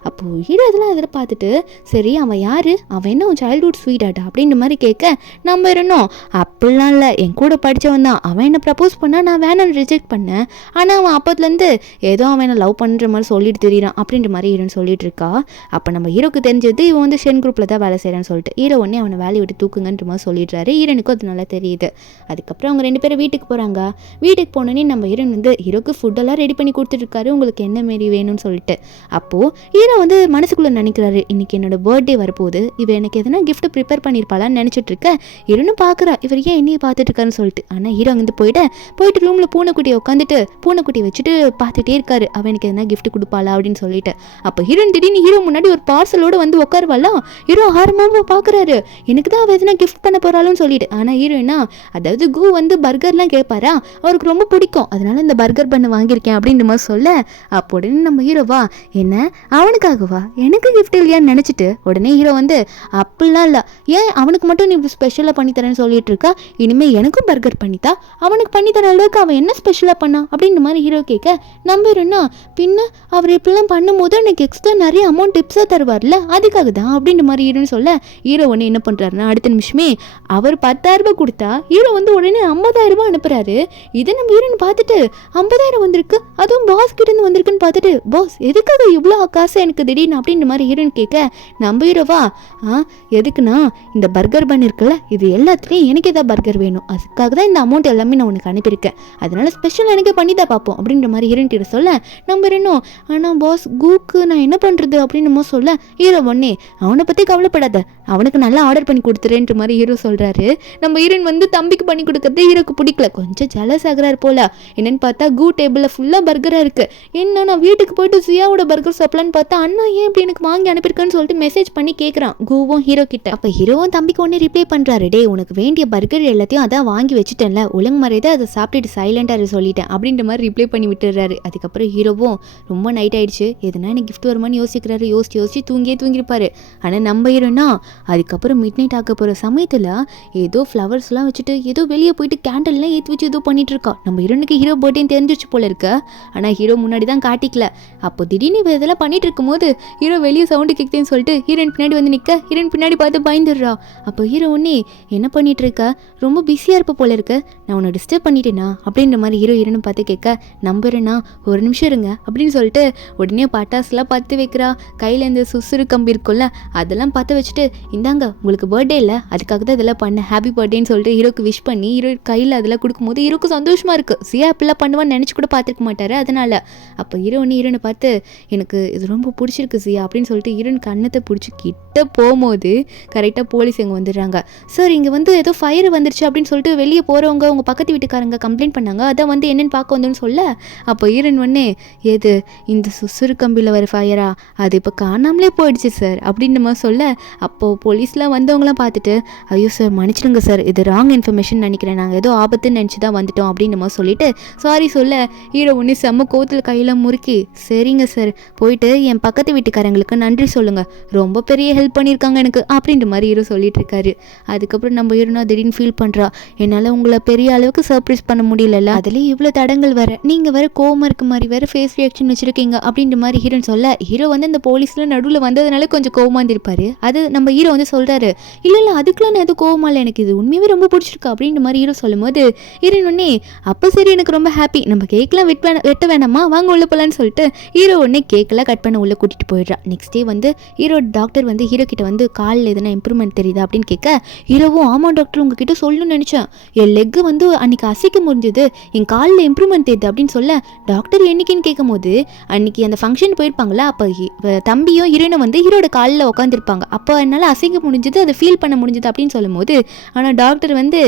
அப்போது ஹீரோ இதெல்லாம் அதில் பார்த்துட்டு சரி அவன் யார், அவன் என்ன சைல்ட்ஹுட் ஸ்வீட்டாட்டா அப்படின்ற மாதிரி கேட்க நம்ம இருந்தோம் அப்படிலாம் இல்லை, என் கூட படித்தவன் தான், அவன் என்ன ப்ரப்போஸ் பண்ணால் நான் வேணான்னு ரிஜெக்ட் பண்ணேன், ஆனால் அவன் அப்போதுலேருந்து ஏதோ அவன் என்ன லவ் பண்ணுற மாதிரி சொல்லிட்டு தெரியுறான் அப்படின்ற மாதிரி ஹீரோன்னு சொல்லிட்டு இருக்கா. அப்போ நம்ம ஹீரோக்கு தெரிஞ்சது இவன் வந்து ஷென் குரூப்பில் தான் வேலை செய்கிறான்னு சொல்லிட்டு ஹீரோ உடனே அவனை வேலையை விட்டு தூக்குங்கன்ற மாதிரி சொல்லிடுறாரு. ஹீரோனுக்கும் அது நல்லா தெரியுது. அதுக்கப்புறம் அவங்க 2 பேரும் வீட்டுக்கு போகிறாங்க. வீட்டுக்கு போனோன்னே நம்ம ஹீரோன் வந்து ஹீரோக்கு ஃபுட்டெல்லாம் ரெடி பண்ணி கொடுத்துட்ருக்காரு, உங்களுக்கு என்ன மாரி வேணும்னு சொல்லிட்டு. அப்போது ஹீரோ வந்து மனசுக்குள்ளே நினைக்கிறாரு இன்றைக்கி என்னோட பர்த்டே வரப்போகுது, இவன் எனக்கு எதனா கிஃப்ட் ப்ரிப்பேர் பண்ணியிருப்பாளான்னு நினச்சிட்டு இருக்க. ஹீரோனும் பார்க்குறா இவர் ஏன் என்னையை பார்த்துட்டு இருக்காருன்னு சொல்லிட்டு. ஆனால் ஹீரோ அங்கேருந்து போயிட்டு ரூமில் பூனைக்குட்டியை உட்காந்துட்டு பூனைக்குட்டியை வச்சுட்டு பார்த்துட்டே இருக்காரு அவன் எனக்கு எதனா கிஃப்ட் கொடுப்பாளா அப்படின்னு சொல்லிட்டு. அப்போ ஹீரோன் திடீர்னு ஹீரோ முன்னாடி ஒரு பார்சலோடு வந்து உட்காருவாளா. ஹீரோ ஆரம்பமாக பார்க்குறாரு எனக்கு தான் அவள் எதனா கிஃப்ட் பண்ண போகிறாளுன்னு சொல்லிட்டு. ஆனால் ஹீரோயினா அதாவது கு வந்து பர்கர்லாம் கேட்பாரா, அவருக்கு ரொம்ப பிடிக்கும், அதனால இந்த பர்கர் பண்ண வாங்கியிருக்கேன் அப்படின்ற மாதிரி சொல்ல. அப்போ உடனே நம்ம ஹீரோவா என்ன அவனுக்காகவா எனக்கு கிஃப்ட் இல்லையான்னு நினச்சிட்டு உடனே ஹீரோ வந்து அப்படிலாம் இல்லை, ஏன் அவனுக்கு மட்டும் நீ ஸ்பெஷலாக பண்ணித்தரேன்னு சொல்லிட்டு இருக்கா, இனிமேல் எனக்கும் பர்கர் பண்ணித்தா, அவனுக்கு பண்ணித்தர அளவுக்கு அவன் என்ன ஸ்பெஷலாக பண்ணான் அப்படின்ற மாதிரி ஹீரோ கேட்க நம்பிடுன்னா பின்ன அவர் இப்படிலாம் பண்ணும்போது எனக்கு எக்ஸ்ட்ரா நிறைய அமௌண்ட் டிப்ஸாக தருவார்ல அதுக்காக தான் அப்படின்ற மாதிரி ஹீரோன்னு சொல்ல. ஹீரோ ஒன்று என்ன பண்ணுறாருன்னா அடுத்த நிமிஷமே அவர் 10,000 ரூபாய் கொடுத்தா ஹீரோ வந்து உடனே 50,000 ரூபாய் அனுப்புறாரு. இதை நம்ம ஹீரோன்னு பார்த்துட்டு 50,000 வந்திருக்கு அதுவும் பாஸ் கிட்டேருந்து வந்திருக்குன்னு பார்த்துட்டு பாஸ் எதுக்காக இவ்வளோ காசு எனக்கு திடீர்னு அப்படின்ற மாதிரி ஹீரோன்னு கேட்க நம்ம ஹீரோவா எதுக்குன்னா இந்த பர்கர் பன் இருக்குல்ல இது எல்லாத்துலேயும் எனக்கு ஏதாவது பர்கர் வேணும், அதுக்காக தான் இந்த அமௌண்ட் எல்லாமே நான் உனக்கு அனுப்பியிருக்கேன், அதனால ஸ்பெஷல் எனக்கு பண்ணி தான் பார்ப்போம் அப்படின்ற மாதிரி ஹீரோன் கிட்ட சொல்ல நம்ம இன்னும் ஆனால் பாஸ் கூக்கு நான் என்ன பண்ணுறது அப்படின்னு சொல்ல ஹீரோ ஒன்னே அவனை பற்றி கவலைப்படாத அவனுக்கு நல்லா ஆர்டர் பண்ணி கொடுத்துறேன்ற மாதிரி ஹீரோ சொல்கிறாரு. நம்ம ஹீரோயின் வந்து தம்பிக்கு பண்ணி கொடுக்கறது ஹீரோக்கு பிடிக்கல, கொஞ்சம் ஜலஸ் ஆகிறாரு போல. என்னன்னு பார்த்தா கூ டேபிளில் ஃபுல்லாக பர்கராக இருக்குது. என்ன நான் வீட்டுக்கு போயிட்டு சியாவோட பர்கர் சாப்பிடலான்னு பார்த்தா அண்ணா ஏன் இப்படி எனக்கு வாங்கி அனுப்பியிருக்கேன்னு சொல்லிட்டு மெசேஜ் பண்ணி கேட்குறான் கூவும் ஹீரோ கிட்ட. அப்போ ஹீரோவும் தம்பிக்கு ஒன்று ரிப்ளை பண்ணுறாரு டே உனக்கு வேண்டிய பர்கர் எல்லாத்தையும் அதான் வாங்கி வச்சுட்டேன்ல ஒழுங்கு மறையதை அதை சாப்பிட்டுட்டு சைலண்டாக சொல்லிட்டேன் அப்படின்ற மாதிரி ரிப்ளை பண்ணி விட்டுறாரு. அதுக்கப்புறம் ஹீரோவும் ரொம்ப நைட் ஆயிடுச்சு எதுனா எனக்கு கிஃப்ட் வருமானு யோசிக்கிறாரு. யோசிச்சு தூங்கியிருப்பாரு. ஆனால் நம்ம ஹீரோனா அதுக்கப்புறம் மிட் நைட் ஆக போகிற சமயத்தில் ஏதோ ஃப்ளவர்ஸ்லாம் வச்சுட்டு ஏதோ வெளியே போயிட்டு கேண்டல்லாம் ஏற்றி வச்சு ஏதோ பண்ணிட்டு இருக்கா. நம்ம ஹீரோனுக்கு ஹீரோ பர்த்டேன்னு தெரிஞ்சிச்சு போல இருக்க, ஆனால் ஹீரோ முன்னாடி தான் காட்டிக்கல. அப்போ திடீர்னு இதெல்லாம் பண்ணிட்டு இருக்கும்போது ஹீரோ வெளியே சவுண்டு கேட்குதுன்னு சொல்லிட்டு ஹீரோயின் பின்னாடி வந்து நிற்க ஹீரோயின் பின்னாடி பார்த்து பயந்துடுறா. அப்போ ஹீரோ ஒன்னே என்ன பண்ணிட்டு இருக்க ரொம்ப பிஸியாக இருப்ப போல இருக்கு, நான் உன்னை டிஸ்டர்ப் பண்ணிட்டேனா அப்படின்ற மாதிரி ஹீரோன்னு பார்த்து கேட்க நம்புறேன்னா ஒரு நிமிஷம் இருங்க அப்படின்னு சொல்லிட்டு உடனே பட்டாசுலாம் பார்த்து வைக்கிறா. கையில் இந்த சுசுறு கம்பி இருக்கும்ல அதெல்லாம் பார்த்து வச்சுட்டு இந்தாங்க உங்களுக்கு பர்த்டே இல்லை அதுக்காக தான் இதெல்லாம் பண்ண ஹாப்பி பர்த்டேன்னு சொல்லிட்டு ஹீரோக்கு விஷ் பண்ணி ஹீரோ கையில் அதெல்லாம் கொடுக்கும்போது ஹீரோக்கு சந்தோஷமாக இருக்குது. சியா இப்படிலாம் பண்ணுவான்னு நினச்சி கூட பார்த்துருக்க மாட்டார். அதனால அப்போ ஹீரோனை பார்த்து எனக்கு இது ரொம்ப பிடிச்சிருக்கு சியா அப்படின்னு சொல்லிட்டு ஹீரோன் கண்ணத்தை பிடிச்சி கிட்ட போகும்போது கரெக்டாக போலீஸ் இங்கே வந்துடுறாங்க. சார் இங்கே வந்து ஏதோ ஃபயர் வந்துருச்சு அப்படின்னு சொல்லிட்டு வெளியே போகிறவங்க உங்கள் பக்கத்து வீட்டுக்காரங்க கம்ப்ளைண்ட் பண்ணாங்க, அதான் வந்து என்னென்னு பார்க்க வந்தோன்னு சொல்ல. அப்போ ஹீரோன் ஒன்னே ஏது இந்த சுசுறு கம்பியில் வர ஃபயரா அது இப்போ காணாமலே போயிடுச்சு சார் அப்படின்னு மாதிரி சொல்ல. அப்போது போலீஸ்லாம் வந்தவங்களாம் பார்த்துட்டு ஐயோ சார் மன்னிச்சிடுங்க சார் இது ராங் இன்ஃபர்மேஷன் நினைக்கிறேன், நாங்கள் ஏதோ ஆபத்துன்னு நினச்சி தான் வந்துட்டோம் அப்படின்னு மாதிரி சொல்லிட்டு சாரி சொல்ல ஹீரோ ஒன்று செம்ம கோத்தில் கையில் முறுக்கி சரிங்க சார் போயிட்டு என் பக்கத்து வீட்டுக்காரங்களுக்கு நன்றி சொல்லுங்கள் ரொம்ப பெரிய ஹெல்ப் பண்ணியிருக்காங்க எனக்கு அப்படின்ற மாதிரி ஹீரோ சொல்லிட்டு இருக்காரு. அதுக்கப்புறம் நம்ம ஹீரோனா திடீர்னு ஃபீல் பண்ணுறா என்னால் உங்களை பெரிய அளவுக்கு சர்ப்ரைஸ் பண்ண முடியலல்ல அதுலேயும் இவ்வளோ தடங்கள் வர நீங்கள் வேறு கோவமாக இருக்க மாதிரி வேறு ஃபேஸ் ரியாக்ஷன் வச்சுருக்கீங்க அப்படின்ற மாதிரி ஹீரோன்னு சொல்ல ஹீரோ வந்து அந்த போலீஸில் நடுவில் வந்ததுனால கொஞ்சம் கோவமாக இருந்திருப்பாரு. அது நம்ம ஹீரோ வந்து சொல்கிறாரு இல்லை அதுக்கெலாம் நான் எதுவும் கோவமாக இல்லை எனக்கு இது உண்மையாகவே ரொம்ப பிடிச்சிருக்கு அப்படின்ற மாதிரி ஹீரோ சொல்லும் போது ஹீரோயின் ஒன்னே அப்போ சரி எனக்கு ரொம்ப ஹாப்பி நம்ம கேக்கெலாம் வெட்ட வேணாமா வாங்க உள்ள போகலான்னு சொல்லிட்டு ஹீரோ உடனே கேக்கெல்லாம் கட் பண்ண உள்ளே கூட்டிகிட்டு போயிடுறா. நெக்ஸ்ட் டே வந்து ஹீரோ டாக்டர் வந்து ஹீரோ கிட்ட வந்து காலில் எதனா இம்ப்ரூவ்மெண்ட் தெரியுதா அப்படின்னு கேட்க ஹீரோவும் ஆமாம் டாக்டர் உங்ககிட்ட சொல்லணும்னு நினச்சேன் என் லெக்கு வந்து அன்றைக்கி அசைக்க முடிஞ்சது என் காலில் இம்ப்ரூவ்மெண்ட் தெரியுது அப்படின்னு சொல்ல டாக்டர் என்னைக்குன்னு கேட்கும் போது அன்றைக்கி அந்த ஃபங்க்ஷன் போயிருப்பாங்களா அப்போ தம்பியும் ஹீரோயினும் வந்து ஹீரோட காலில் உட்காந்துருப்பாங்க அப்போ என்னால் அசைக்க முடிஞ்சது அதை ஃபீல் பண்ண முடிஞ்சது அப்படின்னு சொல்லும் போது ஆனால் டாக்டர் வந்து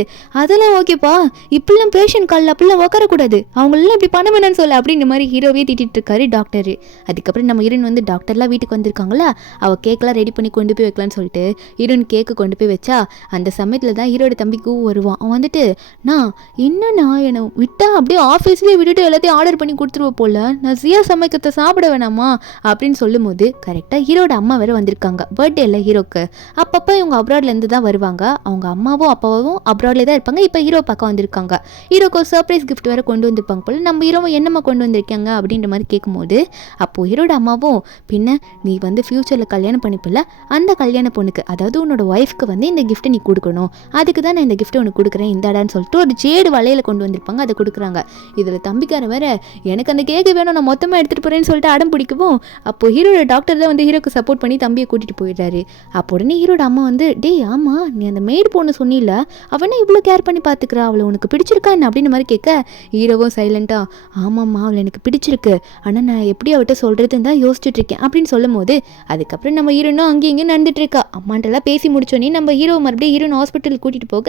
அதெல்லாம் ஓகேப்பா இப்படிலாம் பேஷண்ட் காலில் அப்படிலாம் உட்காரக்கூடாது அவங்களெல்லாம் இப்படி பண்ண வேணான்னு சொல்ல அப்படின்ற மாதிரி ஹீரோவே திட்டிட்டு இருக்காரு டாக்டர். அதுக்கப்புறம் நம்ம ஹீரோயின் வந்து டாக்டர்லாம் வீட்டுக்கு வந்திருக்காங்களா அவள் கேக்கெல்லாம் ரெடி பண்ணி கொண்டு போய் வைக்கலான்னு சொல்லிட்டு ஹீரோயின் கேக்கு கொண்டு போய் வச்சா அந்த சமயத்தில் தான் ஹீரோட தம்பி கூ வருவான். அவன் வந்துட்டு நான் என்னண்ணா என்னை விட்டா அப்படியே ஆஃபீஸ்லேயே விட்டுட்டு எல்லாத்தையும் ஆர்டர் பண்ணி கொடுத்துருவோம் போல, நான் ஜியா சமைக்கிறத சாப்பிட வேணாமா அப்படின்னு சொல்லும் போது கரெக்டாக ஹீரோட அம்மா வேறு வந்திருக்காங்க பர்த்டே இல்லை ஹீரோக்கு. அப்பப்போ இவங்க அப்ராட்லேருந்து தான் வருவாங்க. அவங்க அம்மாவும் அப்பாவும் அப்ராட்லேயே தான் இருப்பாங்க. இப்போ ஹீரோ பக்கம் வந்திருக்காங்க. ஹீரோக்கு ஒரு சர்ப்ரைஸ் கிஃப்ட் வேறு கொண்டு வந்திருப்பாங்க போல. நம்ம ஹீரோவை என்னம்மா கொண்டு வந்திருக்காங்க அப்படின்ற மாதிரி கேட்கும்போது அப்போது ஹீரோட அம்மாவும் பின்ன நீ வந்து ஃப்யூச்சரில் கல்யாணம் பண்ணிப்பில்ல, அந்த கல்யாண பொண்ணுக்கு அதாவது உன்னோட ஒய்ஃப்க்கு வந்து இந்த கிஃப்ட்டை நீ கொடுக்கணும், அதுக்கு தான் நான் இந்த கிஃப்ட்டை உனக்கு கொடுக்குறேன் இந்தாடான்னு சொல்லிட்டு ஒரு ஜேடு வளையல கொண்டு வந்திருப்பாங்க. அதை கொடுக்குறாங்க. இதில் தம்பிக்கார வேற எனக்கு அந்த கேக்கு வேணும், நான் மொத்தமாக எடுத்துகிட்டு போகிறேன்னு சொல்லிட்டு அடம் பிடிக்கவும் அப்போ ஹீரோட டாக்டர் தான் வந்து ஹீரோக்கு சப்போர்ட் பண்ணி தம்பியை கூட்டிகிட்டு போயிடுறாரு. அப்போ உடனே ஹீரோட அம்மா வந்து டேய் ஆமாம் நீ அந்த மெய்டு பொண்ணு சொன்னில, அவனை இவ்வளோ கேர் பண்ணி பார்த்துக்கிறா, அவளை உனக்கு பிடிச்சிருக்கா என்ன அப்படின்னு மாதிரி கேட்க ஹீரோவும் சைலண்ட்டாக ஆமாம்மா அவளை எனக்கு பிடிச்சிருக்கு, ஆனால் நான் எப்படி அவட்ட சொல்கிறதுன்னு தான் யோசிச்சுட்டு இருக்கேன் அப்படின்னு சொல்லும் போது அதுக்கப்புறம் நம்ம ஹீரோனும் அங்கேயும் இங்கேயும் நடந்துட்டு இருக்கா. அம்மாண்டெல்லாம் பேசி முடிச்சோடனே நம்ம ஹீரோ மறுபடியும் ஹீரோன் ஹாஸ்பிட்டலுக்கு கூட்டிகிட்டு போக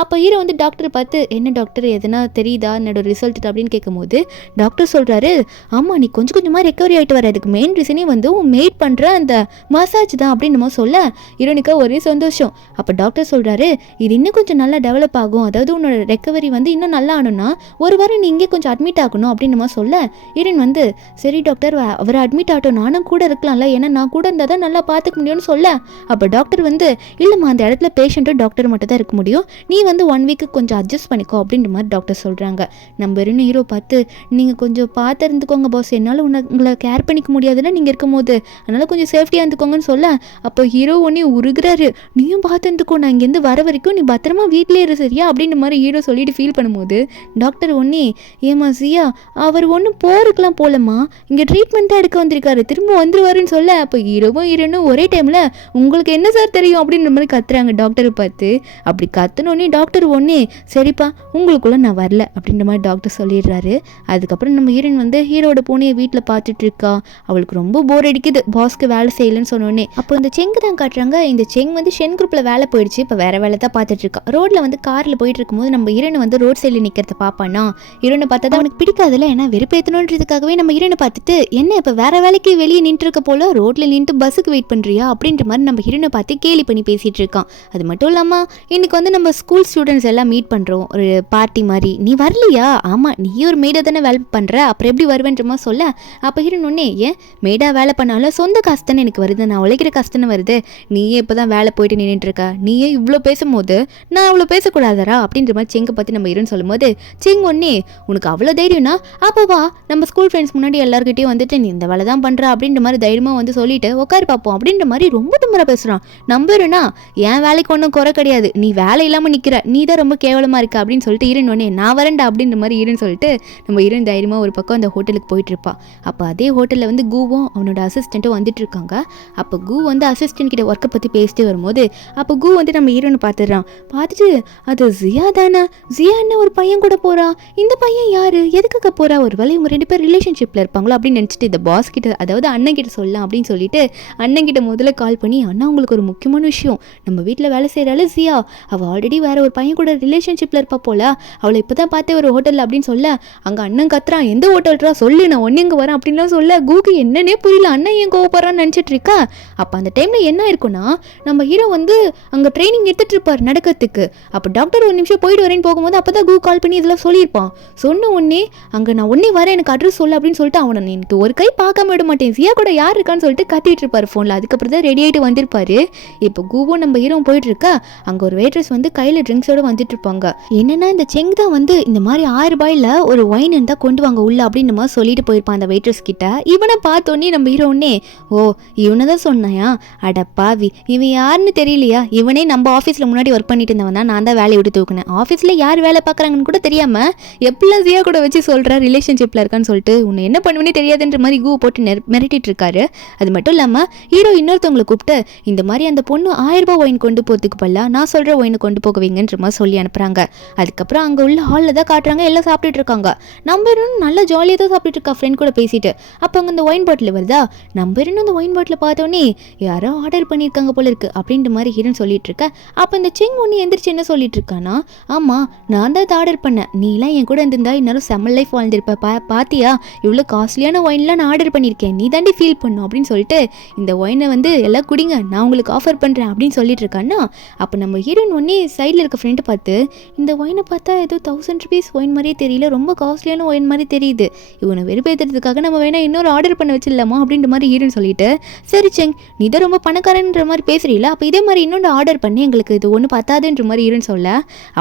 அப்போ ஹீரோ வந்து டாக்டரை பார்த்து என்ன டாக்டர் எதனா தெரியுதா என்னோட ரிசல்ட் அப்படின்னு கேட்கும்போது டாக்டர் சொல்கிறாரு ஆமாம் நீ கொஞ்சம் கொஞ்சமாக ரெக்கவரி ஆகிட்டு வர, அதுக்கு மெயின் ரீசனே வந்து உன் மேட் பண்ணுற அந்த மசாஜ் தான் அப்படின்னு நம்ம சொல்ல ஹீரோனுக்கு ஒரே சந்தோஷம். அப்போ டாக்டர் சொல்கிறாரு இது இன்னும் கொஞ்சம் நல்லா டெவலப் ஆகும், அதாவது உன்னோட ரெக்கவரி வந்து இன்னும் நல்லா ஆகணும்னா ஒரு வாரம் நீ இங்கே கொஞ்சம் அட்மிட் ஆகணும் அப்படின்னு நம்ம சொல்ல ஹீரோன் வந்து சரி டாக்டர் அவரை அட்மிட் ஆகட்டும் நானும் கூட இருக்கலாம்ல, ஏன்னா நான் கூட இருந்தால் தான் நல்லா பார்த்துக்க முடியும்னு சொல்ல அப்போ டாக்டர் வந்து இல்லைம்மா அந்த இடத்துல பேஷண்ட்டும் டாக்டர் மட்டும் தான் இருக்க முடியும், நீ வந்து 1 வீக்கு கொஞ்சம் அட்ஜஸ்ட் பண்ணிக்கோ அப்படின்ற மாதிரி டாக்டர் சொல்கிறாங்க. நம்ம இன்னும் ஹீரோ பார்த்து நீங்கள் கொஞ்சம் பார்த்து இருந்துக்கோங்க பாஸ், என்னால் உங்களை கேர் பண்ணிக்க முடியாதுல்ல நீங்கள் இருக்கும் போது, அதனால் கொஞ்சம் சேஃப்டியாக இருந்துக்கோங்கன்னு சொல்ல அப்போ ஹீரோ ஒன்றே உருகிறாரு, நீயும் பார்த்து இருந்துக்கோ நான் இங்கேருந்து வர வரைக்கும் நீ பத்திரமா வீட்டிலே இரு சரியா அப்படின்ற மாதிரி ஹீரோ சொல்லிட்டு ஃபீல் பண்ணும்போது டாக்டர் ஒன்னே ஏமா சியா அவர் ஒன்றும் போருக்கெலாம் போகலம்மா, இங்கே ட்ரீட்மெண்ட் தான் எடுக்க வந்திருக்காரு, திரும்ப வந்துருவாருன்னு சொல்ல அப்போ ஹீரோவும் ஹீரோனும் ஒரே டைமில் உங்களுக்கு என்ன சார் தெரியும் அப்படின்ற மாதிரி கத்துறாங்க டாக்டரை பார்த்து. அப்படி கத்துனோடனே டாக்டர் ஒன்னே சரிப்பா உங்களுக்குள்ளே நான் வரல அப்படின்ற மாதிரி டாக்டர் சொல்லிடுறாரு. அதுக்கப்புறம் நம்ம ஹீரோயின் வந்து ஹீரோட பூனையை வீட்டில் பார்த்துட்டு இருக்கா. அவளுக்கு ரொம்ப போர் அடிக்குது பாஸ்க்கு வேலை செய்யலன்னு சொன்னோடனே. அப்போ இந்த செங்கு தான் காட்டுறாங்க. இந்த செங் வந்து ஷென் குரூப்பில் வேலை போயிடுச்சு, இப்போ வேற வேலை தான் பார்த்துட்டு இருக்கா. ரோட்டில் வந்து காரில் போயிட்டு இருக்கும்போது நம்ம ஹீரோனை வந்து ரோட் சைடில் நிற்கிறத பார்ப்பானா. ஹீரோனை பார்த்தா தான் அவனுக்கு பிடிக்காதுல, ஏன்னா வெறுப்பேற்றணுன்றதுக்காகவே நம்ம ஹீரோனை பார்த்துட்டு என்ன இப்போ வேற வேலைக்கு வெளியே நின்று இருக்க போல ரோட்டில் நின்று பஸ்ஸுக்கு வெயிட் பண்ணுறியா அப்படின்ற மாதிரி நம்ம ஹீரோனை பார்த்து கேலி பண்ணி பேசிகிட்டு இருக்கான். அது மட்டும் இல்லாமல் இன்னைக்கு வந்து நம்ம ஸ்கூல் ஸ்டூடெண்ட்ஸ் எல்லாம் மீட் பண்ணுறோம் ஒரு பார்ட்டி மாதிரி, நீ வரலையா, ஆமாம் நீ ஒரு மேடாக தானே வேலை பண்ணுற அப்புறம் எப்படி வருவேன்றமா சொல்ல அப்போ ஹீரோன் ஒன்னே ஏன் மேடாக வேலை பண்ணாலும் சொந்த காசு தானே எனக்கு வருது, நான் உழைக்கிற காசு தானே வருது, நீயே இப்போ தான் வேலை போயிட்டு நின்றுட்டுருக்கா, நீயே இவ்வளோ பேசும்போது நான் அவ்வளோ பேசக்கூடாதரா அப்படின்ற மாதிரி செங்கை பற்றி நம்ம ஹீரோன்னு சொல்லும்போது செங் ஒன்னே உனக்கு அவ்வளோ தைரியம்னா அப்போ வா நம்ம ஸ்கூல் ஃப்ரெண்ட்ஸ் முன்னாடி எல்லாருக்கிட்டையும் வந்துட்டு நீ இந்த வேலை தான் பண்ணுற அப்படின்ற மாதிரி தைரியமாக வந்து சொல்லிட்டு உட்காரு பார்ப்போம் அப்படின்ற மாதிரி ரொம்ப தும்புற பேசுகிறான். நம்புறேன்னா என் வேலைக்கு ஒன்றும் குறை கிடையாது, நீ வேலை இல்லாமல் நிற்கிற, நீ தான் ரொம்ப கேவலமாக இருக்க அப்படின்னு சொல்லிட்டு ஹீரோன் ஒன்னே நான் வரேன்டா அப்படின்ற மாதிரி ஹீரோன்னு சொல்லிட்டு நம்ம ஹீரோயின் தைரியமாக ஒரு பக்கம் அந்த ஹோட்டலுக்கு போயிட்டு இருப்பா. அப்போ அதே ஹோட்டலில் வந்து கூவும் அவனோட அசிஸ்டண்ட்டும் வந்துட்டு இருக்காங்க. அப்போ கூ வந்து அசிஸ்டன்ட் கிட்ட ஒர்க்கை பற்றி பேசிட்டு வரும்போது அப்போ கூ வந்து நம்ம ஹீரோனை பார்த்துடுறான். பார்த்துட்டு அது ஜியா தானே, ஜியா என்ன ஒரு பையன் கூட போகிறா, இந்த பையன் யாரு எதுக்காக போகிறா, ஒரு வேலை இவங்க 2 பேர் ரிலேஷன்ஷிப்பில் இருப்பாங்களோ அப்படின்னு நினச்சிட்டு இந்த பாஸ் கிட்ட அதாவது அண்ணன் கிட்ட சொல்லலாம் அப்படின்னு சொல்லிட்டு அண்ணன் கிட்ட முதல்ல கால் பண்ணி அண்ணா உங்களுக்கு ஒரு முக்கியமான விஷயம், நம்ம வீட்டில் வேலை செய்கிறாள் ஜியா, அவள் ஆல்ரெடி வேற ஒரு பையன் கூட ரிலேஷன்ஷிப்பில் இருப்பா போல, அவளை இப்போ தான் பார்த்தே ஒரு ஹோட்டலில் அப்படின்னு சொல்ல அங்கே அண்ணன் கத்துறான் எந்த ஹோட்டல்ரா சொல்லு நான் ஒன்று இங்கே வரேன் அப்படின்லாம் சொல்ல கூக்கு என்னன்னே புரியல, அண்ணன் ஏன் கோவப்படுறான்னு நினச்சிட்டு இருக்கா. அப்போ அந்த டைமில் என்ன இருக்குன்னா நம்ம ஹீரோ வந்து அங்கே ட்ரைனிங் எடுத்துகிட்டு இருப்பார் நடக்கிறதுக்கு. அப்போ டாக்டர் ஒரு நிமிஷம் போயிட்டு வரேன்னு போகும்போது அப்போ தான் கூ கால் பண்ணி இதெல்லாம் சொல்லியிருப்பான். சொன்ன உடனே அங்கே நான் ஒன்னே வரேன் எனக்கு அட்ரஸ் சொல்லு அப்படின்னு சொல்லிட்டு அவனை எனக்கு ஒரு கை பார்க்காம விட மாட்டேன் ஜியா கூட யார் இருக்கான்னு சொல்லிட்டு கத்திட்டு இருப்பார் ஃபோனில். அதுக்கப்புறம் தான் ரெடி ஆகிட்டு வந்திருப்பாரு. இப்போ கூவும் நம்ம ஹீரோ போயிட்டு இருக்கா. அங்கே ஒரு வெயிட்ரஸ் வந்து கையில் ட்ரிங்க்ஸோடு வந்துட்டு இருப்பாங்க. என்னன்னா இந்த செங் தான் வந்து இந்த மாதிரி 1000 ரூபாயில் ஒரு ஒயின் இருந்தால் கொண்டு வாங்க உள்ள அப்படின்னு நம்ம சொல்லிட்டு போயிருப்பான் அந்த வெயிட்ரஸ் கிட்ட. இவனை பார்த்தோன்னே நம்ம ஹீரோன்னே ஓ இவனை தான் சொன்னாயா, அட பாவி இவன் யாருன்னு தெரியலையா, இவனே நம்ம ஆஃபீஸில் முன்னாடி ஒர்க் பண்ணிட்டு இருந்தவன் தான், நான் தான் வேலையை விட்டு தூக்குனேன், ஆஃபீஸில் யார் வேலை பார்க்குறாங்கன்னு கூட தெரியாமல் எப்படிலாம் ஜியா கூட வச்சு சொல்கிற ரிலேஷன்ஷிப்பில் இருக்கான்னு சொல்லிட்டு உன்னை என்ன பண்ணுவேனே தெரியாதுன்ற மாதிரி கூ போட்டு மிரட்டிட்டு இருக்காரு. அது மட்டும் இல்லாமல் ஹீரோ இன்னொருத்தவங்களை கூப்பிட்டு இந்த மாதிரி அந்த பொண்ணு 1000 ரூபாய் ஒயின் கொண்டு போகிறதுக்கு பதிலாக நான் சொல்கிற ஒயினை கொண்டு போக வைங்கன்ற மாதிரி சொல்லி அனுப்புகிறாங்க. அதுக்கப்புறம் அங்கே உள்ள ஹாலில் தான் காட்டுறாங்க எல்லாம் சாப்பிட்டுட்டு இருக்காங்க. நம்ம இன்னும் நல்லா ஜாலியாக தான் சாப்பிட்டுட்டு இருக்கா ஃப்ரெண்ட் கூட பேசிட்டு. அப்போ அங்கே அந்த ஒயின் பாட்டில் வருதா, நம்ம இன்னும் அந்த ஒயின் பாட்டில் பார்த்தோன்னே யாரோ ஆர்டர் பண்ணியிருக்காங்க போல இருக்கு அப்படின்ற மாதிரி ஹீரோன்னு சொல்லிட்டு இருக்க. அப்போ இந்த செங் ஒன்று எந்திரிச்சு என்ன சொல்லிட்டு இருக்கானா, ஆமாம் நான் தான் ஆர்டர் பண்ணேன், நீலாம் என் கூட இருந்திருந்தா இன்னொரு செம்ம லைஃப் வாழ்ந்திருப்ப, பாத்தியா இவ்வளோ காஸ்ட்லியான ஒயின்லாம் நான் ஆர்டர் பண்ணியிருக்கேன், நீ தாண்டி ஃபீல் பண்ணும் அப்படின்னு சொல்லிட்டு இந்த ஒயினை வந்து எல்லாம் குடிங்க நான் உங்களுக்கு ஆஃபர் பண்ணுறேன் அப்படின்னு சொல்லிட்டு இருக்கான்னா. அப்போ நம்ம ஹீரோயின் ஒன்னே சைடில் இருக்க ஃப்ரெண்டு பார்த்து இந்த ஒயினை பார்த்தா ஏதோ 1000 rupees ஒயின் மாதிரியே தெரியல, ரொம்ப காஸ்ட்லியான ஒயின் மாதிரி தெரியுது, இவனை வெறுப்பேற்றுறதுக்காக நம்ம வேணா இன்னொரு ஆர்டர் பண்ண வச்சிடலாமா அப்படின்ற மாதிரி ஹீரோயின் சொல்லிட்டு, சரி செங் நீ தான் ரொம்ப பணக்காரன்ற மாதிரி பேசுறீல, அப்போ இதே மாதிரி இன்னொன்று ஆர்டர் பண்ணி எங்களுக்கு இது ஒன்று பத்தாதுன்ற மாதிரி ஹீரோயின் சொல்ல,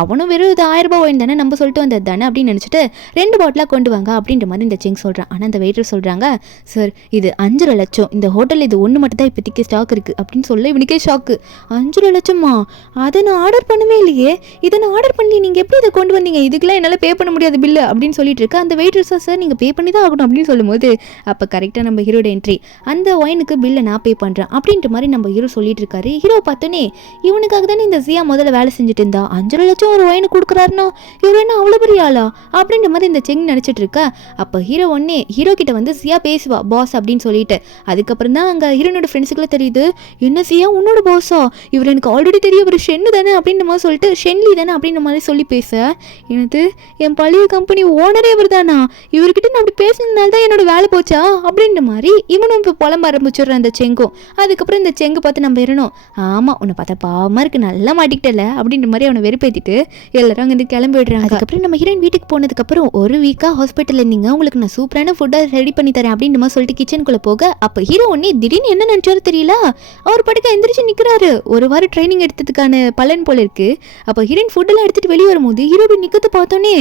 அவனும் வெறும் இது 1000 ரூபாய் ஒயின் தானே நம்ம சொல்லிட்டு வந்தது தானே அப்படின்னு நினச்சிட்டு 2 பாட்டிலாக கொண்டு வாங்க அப்படின்ற மாதிரி இந்த செங் சொல்கிறான். ஆனால் அந்த வெயிட்டர் சொல்கிறாங்க, சார் இது 5 லட்சம், இந்த ஹோட்டலில் இது ஒன்று மட்டும் தான் இப்போதைக்கு ஸ்டாக் இருக்குது அப்படின்னு சொல்ல இவனுக்கே ஷாக்கு. 5 லட்சமா? அதை நான் ஆர்டர் பண்ணவே இல்லையே, இதை நான் ஆர்டர் பண்ணி நீங்கள் எப்படி இதை கொண்டு வந்தீங்க, இதுக்கெல்லாம் என்னால் பே பண்ண முடியாது பில்லு அப்படின்னு சொல்லிட்டு இருக்க. அந்த வெயிட்டர்ஸா, சார் நீங்கள் பே பண்ணி தான் ஆகணும் அப்படின்னு சொல்லும்போது அப்போ கரெக்டாக நம்ம ஹீரோட என்ட்ரி, அந்த ஒயினுக்கு பில்லை நான் பே பண்ணுறேன் அப்படின்ற மாதிரி நம்ம ஹீரோ சொல்லிட்டு இருக்காரு. ஹீரோ பார்த்தோன்னே இவனுக்காக தானே இந்த ஜியா முதல்ல வேலை செஞ்சுட்டு இருந்தா, 5 லட்சம் ஒரு ஒயினு கொடுக்குறாருன்னா இவர் என்ன அவ்வளோ பெரிய ஆளா அப்படின்ற மாதிரி இந்த செங் நினச்சிட்டு இருக்கா. அப்போ ஹீரோ ஒன்னே ஹீரோ கிட்ட வந்து சியா பேசுவா பாஸ் அப்படின்னு சொல்லிட்டு. அதுக்கப்புறம் தான் அங்கே ஹீரோனோட ஃப்ரெண்ட்ஸுக்குலாம் தெரியுது, என்ன சியா உன்னோட பாஸா, இவர் எனக்கு ஆல்ரெடி தெரியும், இவர் ஷென்னு தானே அப்படின்ற மாதிரி சொல்லிட்டு ஷென்லி தானே அப்படின்ற மாதிரி சொல்லி பேச, எனக்கு என் பழைய கம்பெனி ஓனரே இவர் தானா, இவர்கிட்ட நான் அப்படி பேசினதுனால தான் என்னோட வேலை போச்சா அப்படின்ற மாதிரி இவனும் இப்போ புலம்ப ஆரம்பிச்சிடுறான் அந்த செங்கும். அதுக்கப்புறம் இந்த செங்கு பார்த்து நம்ம இருணும், ஆமாம் உன்னை பார்த்தா பாவமாக இருக்கு, நல்லா மாட்டிக்கிட்டல அப்படின்ற மாதிரி அவனை வெறுப்பேற்றிட்டு எல்லாரும் அங்கேருந்து கிளம்பி விடுறாங்க. அதுக்கப்புறம் நம்ம ஹீரோயின் வீட்டுக்கு போனதுக்கப்புறம் ஒரு வீக்காக ஹாஸ்பிட்டலில் இருந்தீங்க, உங்களுக்கு நான் சூப்பரான ஃபுட்டாக ரெடி பண்ணி தரேன் அப்படின்ற மாதிரி சொல்லிட்டு கிச்சனுக்குள்ளே போக, அப்போ ஹீரோ ஒன்னே திடீர்னு என்ன நினச்சாரு தெரியல, அவர் படுக்க எந்திரிச்சு நிற்கிறாரு. ஒரு வாரம் ட்ரைனிங் எடுத்ததுக்கான பலன் போல இருக்கு. அப்போ ஹீரோயின் ஃபுட்டெல்லாம் எடுத்துகிட்டு வெளியே வரும்போது ஹீரோட நிற்கத்தை பார்த்தோன்னே,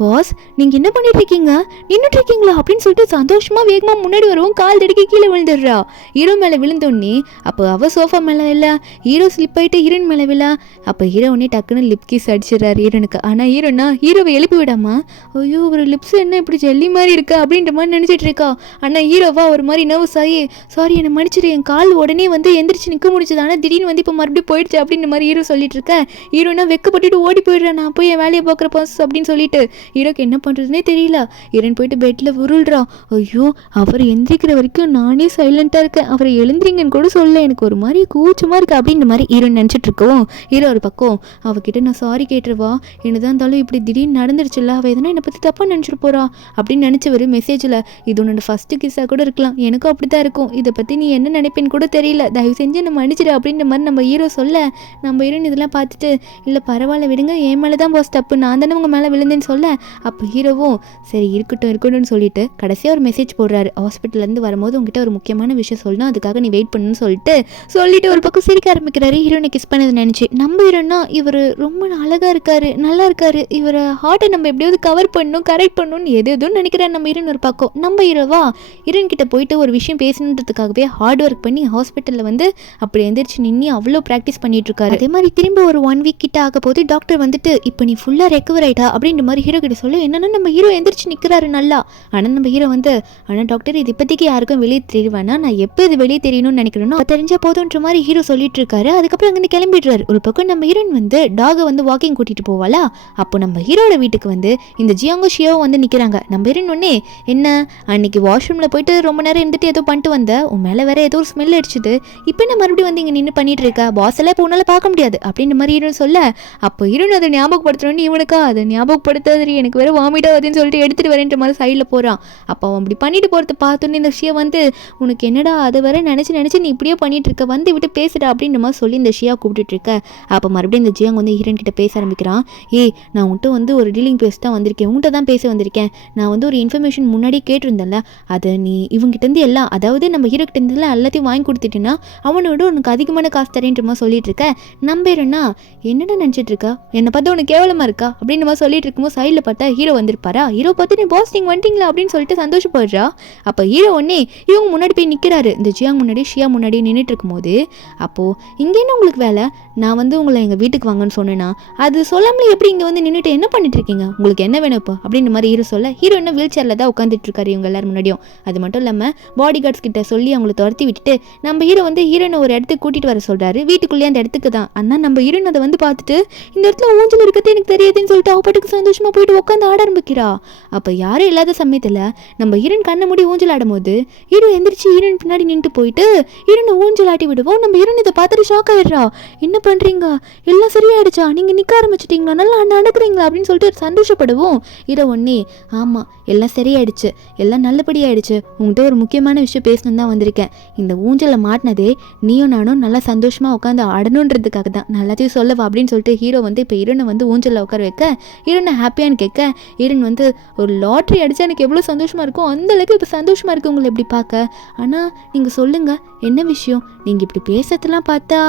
பாஸ் நீங்கள் என்ன பண்ணிட்டு இருக்கீங்க, நின்றுட்டு இருக்கீங்களா அப்படின்னு சொல்லிட்டு சந்தோஷமாக வேகமாக முன்னாடி வரவும் கால் தடுக்கி கீழே விழுந்துடுறா. ஹீரோ மேலே விழுந்தோடனே அப்போ அவள் சோஃபா மேலே இல்லை, ஹீரோ ஸ்லிப் ஆகிட்டு ஹீரோயின் மேலே விழா. அப்போ ஹீரோ உடனே டக்குன்னு லிப் கிஸ் அடிச்சிடறாரு ஹீரோனுக்கு. ஆனால் ஹீரோனா ஹீரோவை எழுப்பி விடாமா, ஐயோ ஒரு லிப்ஸ் என்ன இப்படி ஜெல்லி மாதிரி இருக்கா அப்படின்ற மாதிரி நினச்சிட்டு இருக்கா. ஆனால் ஹீரோவா ஒரு மாதிரி நர்வஸ் ஆகி, சாரி என்னை மன்னிச்சிடு, என் கால் உடனே வந்து எந்திரிச்சு நிற்க முடிச்சது, ஆனால் திடீர்னு வந்து இப்போ மறுபடியும் போயிடுச்சு அப்படின்ற மாதிரி ஹீரோ சொல்லிட்டு இருக்க. ஹீரோனா வெக்கப்பட்டுட்டு ஓடி போயிடுறேன், நான் போய் என் வேலையை பார்க்குற பாஸ் அப்படின்னு சொல்லிட்டு ஹீரோக்கு என்ன பண்ணுறதுனே தெரியல. ஹீரோயின் போயிட்டு பெட்டில் உருள்றா. ஐயோ அவர் எந்திரிக்கிற வரைக்கும் நானே சைலண்ட்டாக இருக்கேன், அவரை எழுந்திரிங்கன்னு கூட சொல்ல, எனக்கு ஒரு மாதிரி கூச்சமாக இருக்குது அப்படின்ற மாதிரி ஹீரோயின் நினச்சிட்டு இருக்கோம். ஹீரோ ஒரு பக்கம் அவகிட்ட நான் சாரி கேட்டுருவா, என்னதான் இருந்தாலும் இப்படி திடீர்னு நடந்துருச்சுல்ல, அவள் எதனா என்னை பற்றி தப்பாக நினச்சிட்டு போகிறா அப்படின்னு நினச்சவர் மெசேஜில், இது உன்னோட ஃபஸ்ட்டு கிஸ்ஸாக கூட இருக்கலாம், எனக்கும் அப்படி தான் இருக்கும், இதை பற்றி நீ என்ன நினைப்பேன்னு கூட தெரியல, தயவு செஞ்சு என்னை மன்னிச்சிடு அப்படின்ற மாதிரி நம்ம ஹீரோ சொல்ல, நம்ம ஹீரோயின் இதெல்லாம் பார்த்துட்டு, இல்லை பரவாயில்ல விடுங்க, என் மேலே தான் பாஸ் தப்பு, நான் தானே உங்கள் மேலே விழுந்தேன்னு சொல்ல, அப்போ ஹீரோவும் சரி இருக்கட்டும்னு சொல்லிட்டு கடைசியாக ஒரு மெசேஜ் போடுறாரு, ஹாஸ்பிட்டல்லேருந்து வரும்போது உங்ககிட்ட ஒரு முக்கியமான விஷயம் சொல்லணும், அதுக்காக நீ வெயிட் பண்ணணும்னு சொல்லிட்டு ஒரு பக்கம் சிரிக்க ஆரம்பிக்கிறாரு. ஹீரோனை கிஸ் பண்ணது நினச்சி நம்ம ஹீரோனா இவர் ரொம்ப அழகாக இருக்காரு, நல்லா இருக்காரு, இவரை ஹார்ட்டை நம்ம எப்படியாவது கவர் பண்ணணும், கரெக்ட் பண்ணணும்னு எதுவும் நினைக்கிறேன் நம்ம ஹீரோன். ஒரு பக்கம் நம்ம ஹீரோவா ஹீரோன் கிட்ட போயிட்டு ஒரு விஷயம் பேசணுன்றதுக்காகவே ஹார்ட் ஒர்க் பண்ணி ஹாஸ்பிட்டலில் வந்து அப்படி எந்திரிச்சு நின்று அவ்வளோ ப்ராக்டிஸ் பண்ணிட்டு இருக்காரு. அதே மாதிரி திரும்ப ஒரு 1 வீக் கிட்ட ஆக போது டாக்டர் வந்துட்டு இப்போ நீ ஃபுல்லாக ரெக்கவர் ஆயிட்டா அப்படின்ற மாதிரி ஹீரோ கிட்ட சொல்ல, என்னன்னா நம்ம ஹீரோ எந்திரிச்சு நிற்கிறாரு நல்லா. ஆனால் நம்ம ஹீரோ வந்து, ஆனால் டாக்டர் இது இப்போதைக்கு யாருக்கும் வெளியே தெரியவேனா, நான் எப்போ இது வெளியே தெரியணும்னு நினைக்கிறேனோ தெரிஞ்சா போதுன்ற மாதிரி ஹீரோ சொல்லிட்டு இருக்காரு. அதுக்கப்புறம் அங்கேருந்து கிளம்பிடுறாரு. ஒரு பக்கம் நம்ம ஹீரோயின் வந்து டாகை வந்து வாக்கிங் கூட்டிட்டு போவாளா, அப்போ நம்ம ஹீரோட வீட்டுக்கு வந்து இந்த ஜியாங்கோ ஷியோவும் வந்து நிற்கிறாங்க. நம்ம ஹீரோயின் ஒன்னே, என்ன அன்னைக்கு வாஷ்ரூமில் போயிட்டு ரொம்ப நேரம் இருந்துட்டு ஏதோ பண்ணிட்டு வந்த, உன் மேலே வேற ஏதோ ஒரு ஸ்மெல் அடிச்சுது, இப்போ என்ன மறுபடியும் வந்து இங்கே நின்று பண்ணிட்டு இருக்கா, பாஸ் எல்லாம் இப்போ உன்னால பார்க்க முடியாது அப்படின்ற மாதிரி ஹீரோயின் சொல்ல, அப்போ ஹீரோயின் அதை ஞாபகப்படுத்தணும்னு இவனுக்கா அதை ஞாபகப்படுத்தாது, எனக்கு வேற வாமிட் ஆகுதுன்னு சொல்லிட்டு எடுத்துகிட்டு வரேன்ற மாதிரி சைடில் போகிறான். அப்போ அவன் அப்படி பண்ணிட்டு போகிறத பார்த்தோன்னே இந்த ஷியா வந்து, உனக்கு என்னடா அதை வர நினச்சி நீ இப்படியே பண்ணிட்டு இருக்க, வந்து விட்டு பேசுடா அப்படின்ற மாதிரி சொல்லி இந்த ஷியா கூப்பிட்டுட்டு இருக்க. அப்போ மறுபடியும் இந்த ஜியாங் வந்து ஹீரோயின் கிட்ட பேச ஆரம்பிக்கிறான். நான் உன்ட்ட வந்து ஒரு டீலிங் பேச தான் வந்திருக்கேன், உன்ட்ட தான் பேச வந்திருக்கேன், நான் வந்து ஒரு இன்ஃபர்மேஷன் முன்னாடியே கேட்டிருந்தேன்ல, அதை நீ இவங்ககிட்டேருந்து எல்லாம், அதாவது நம்ம ஹீரோ கிட்டேருந்துலாம் எல்லாத்தையும் வாங்கி கொடுத்துட்டேன்னா அவனோட உனக்கு அதிகமான காசு தரேன்ற மாதிரி சொல்லிட்டு இருக்க. நம்பேறனா என்னடா நினச்சிட்டு இருக்கா, என்னை பார்த்து உனக்கு கேவலமாக இருக்கா அப்படின்ற மாதிரி சொல்லிட்டு இருக்கும்போது சைடில் பார்த்தா ஹீரோ வந்திருப்பாரா. ஹீரோ பார்த்து நீ பாஸ் நீங்கள் வந்துட்டீங்களா அப்படின்னு சொல்லிட்டு சந்தோஷப்படுறா. அப்போ ஹீரோ ஒன்னே இவங்க முன்னாடி போய் நிற்கிறாரு. இந்த ஜியாங் முன்னாடி ஷியா முன்னாடி நின்றுட்டு இருக்கும்போது, அப்போது இங்கே என்ன உங்களுக்கு வேலை, நான் வந்து உங்களை எங்கள் வீட்டுக்கு வாங்கன்னு சொன்னேன்னா அது சொல்லாமலே எப்படி இங்கே வந்து நின்றுட்டு என்ன பண்ணிட்டு இருக்கீங்க, உங்களுக்கு என்ன வேணும் இப்போ அப்படின்ற மாதிரி ஹீரோ சொல்ல, ஹீரோ என்ன வீல் சேரில் தான் உட்காந்துட்டு இருக்காரு இவங்க எல்லாரும் முன்னாடியும். அது மட்டும் இல்லாமல் பாடி கார்ட்ஸ் கிட்ட சொல்லி அவங்களை துரத்தி விட்டுட்டு நம்ம ஹீரோ வந்து ஹீரோனை ஒரு இடத்துக்கு கூட்டிகிட்டு வர சொல்கிறாரு, வீட்டுக்குள்ளேயே அந்த இடத்துக்கு தான். ஆனால் நம்ம ஹீரோன் அதை வந்து பார்த்துட்டு இந்த இடத்துல ஊஞ்சல் இருக்கிறது எனக்கு தெரியாதுன்னு சொல்லிட்டு அவப்பாட்டுக்கு சந்தோஷமாக போயிட்டு உட்காந்து ஆட ஆரம்பிக்கிறா. அப்போ யாரும் இல்லாத சமயத்தில் நம்ம ஹீரோன் கண்ணை மூடி ஊஞ்சல் ஆடும்போது ஹீரோ எந்திரிச்சு ஹீரோன் பின்னாடி நின்று போயிட்டு ஹீரோனை ஊஞ்சல் ஆட்டி விடுவோம். நம்ம ஹீரோன் இதை பார்த்துட்டு ஷாக் ஆயிடுறா. என்ன பண்ணுறீங்க, எல்லாம் சரியாயிடுச்சா, நீங்கள் நிற்க ஆரம்பிச்சிட்டிங்களா, நல்லா நடக்கிறீங்களா அப்படின்னு சொல்லிட்டு சந்தோஷப்படுவோம். ஹீரோ ஒன்னே ஆமாம் எல்லாம் சரியாயிடுச்சு, எல்லாம் நல்லபடியாயிடுச்சு, உங்கள்கிட்ட ஒரு முக்கியமான விஷயம் பேசணுன்னு தான் வந்திருக்கேன். இந்த ஊஞ்சலில் மாட்டினதே நீயும் நானும் நல்லா சந்தோஷமாக உட்காந்து ஆடணுன்றதுக்காக தான், நல்லாத்தையும் சொல்லவா அப்படின்னு சொல்லிட்டு ஹீரோ வந்து இப்போ ஹீரோனை வந்து ஊஞ்சலில் உட்கார வைக்க ஹீரோனை ஹாப்பியான்னு கேட்க ஹீரோன் வந்து ஒரு லாட்ரி அடித்தா எனக்கு எவ்வளோ சந்தோஷமாக இருக்கும் அந்தளவுக்கு இப்போ சந்தோஷமாக இருக்குது உங்களை எப்படி பார்க்க. ஆனால் நீங்கள் சொல்லுங்கள் என்ன விஷயம், நீங்கள் இப்படி பேசுறதுலாம் பார்த்தா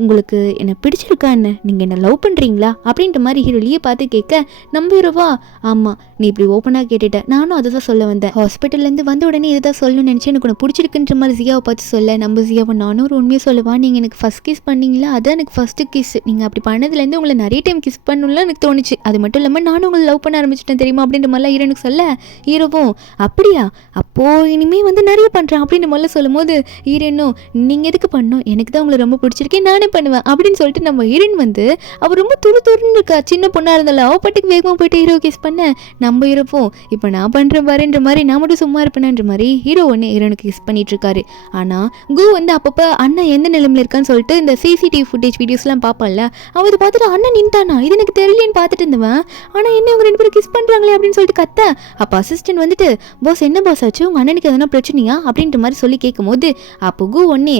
உங்களுக்கு என்னை பிடிச்சிருக்கா என்ன, நீங்கள் என்ன லவ் பண்ணுறீங்களா அப்படின்ற மாதிரி ஹீரோலியை பார்த்து கேட்க நம்ம ஹீரோவா ஆமாம் நீ இப்படி ஓப்பனாக கேட்டுட்ட, நானும் அதை தான் சொல்ல வந்தேன், ஹாஸ்பிட்டல்லேருந்து வந்த உடனே இதை தான் சொல்லணும்னு நினச்சேன், எனக்கு உன்னை பிடிச்சிருக்குன்ற மாதிரி ஜியாவை பார்த்து சொல்ல நம்ம ஜியாவை நானும் ஒரு உண்மையை சொல்லவா, நீங்கள் எனக்கு ஃபஸ்ட் கிஸ் பண்ணீங்களா, அதான் எனக்கு ஃபஸ்ட்டு கிஸ், நீங்கள் அப்படி பண்ணதுலேருந்து உங்களை நிறைய டைம் கிஸ் பண்ணணும்லாம் எனக்கு தோணுச்சு, அது மட்டும் இல்லாமல் நானும் உங்களை லவ் பண்ண ஆரம்பிச்சிட்டேன் தெரியுமா அப்படின்ற மாதிரிலாம் ஹீரோனுக்கு சொல்ல ஹீரோவும் அப்படியா அப்போது இனிமேல் வந்து நிறைய பண்ணுறேன் அப்படின்ற மாதிரிலாம் சொல்லும் போது ஹீரோனும் நீங்கள் எதுக்கு பண்ணணும், எனக்கு தான் உங்களை ரொம்ப பிடிச்சிருக்கேன் நானே பண்ணுவேன் அப்படின்னு சொல்லிட்டு நம்ம ஹீரோன் வந்து அவர் ரொம்ப துருன்னு இருக்கா, சின்ன பொண்ணாக இருந்தாலும் அவள் பாட்டுக்கு வேகமாக போயிட்டு ஹீரோ கிஸ் பண்ண நம்ம இருப்போம் இப்போ நான் பண்ணுறேன் பாருன்ற மாதிரி நான் மட்டும் சும்மா இருப்பேன்ற மாதிரி ஹீரோ ஒன்று ஹீரோனுக்கு கிஸ் பண்ணிட்டு இருக்காரு. ஆனால் கு வந்து அப்பப்போ அண்ணன் எந்த நிலைமையில் இருக்கான்னு சொல்லிட்டு இந்த சிசிடிவி ஃபுட்டேஜ் வீடியோஸ்லாம் பார்ப்போம்ல, அவர் பார்த்துட்டு அண்ணன் நின்ட்டானா இது எனக்கு தெரியலேன்னு பார்த்துட்டு இருந்தவன், ஆனால் என்ன இவங்க 2 பேரும் கிஸ் பண்ணுறாங்களே அப்படின்னு சொல்லிட்டு கத்த அப்போ அசிஸ்டன்ட் வந்துட்டு பாஸ் என்ன பாஸ் ஆச்சு உங்கள் அண்ணனுக்கு எதனா பிரச்சனையா அப்படின்ற மாதிரி சொல்லி கேட்கும் போது அப்போ கு ஒன்னே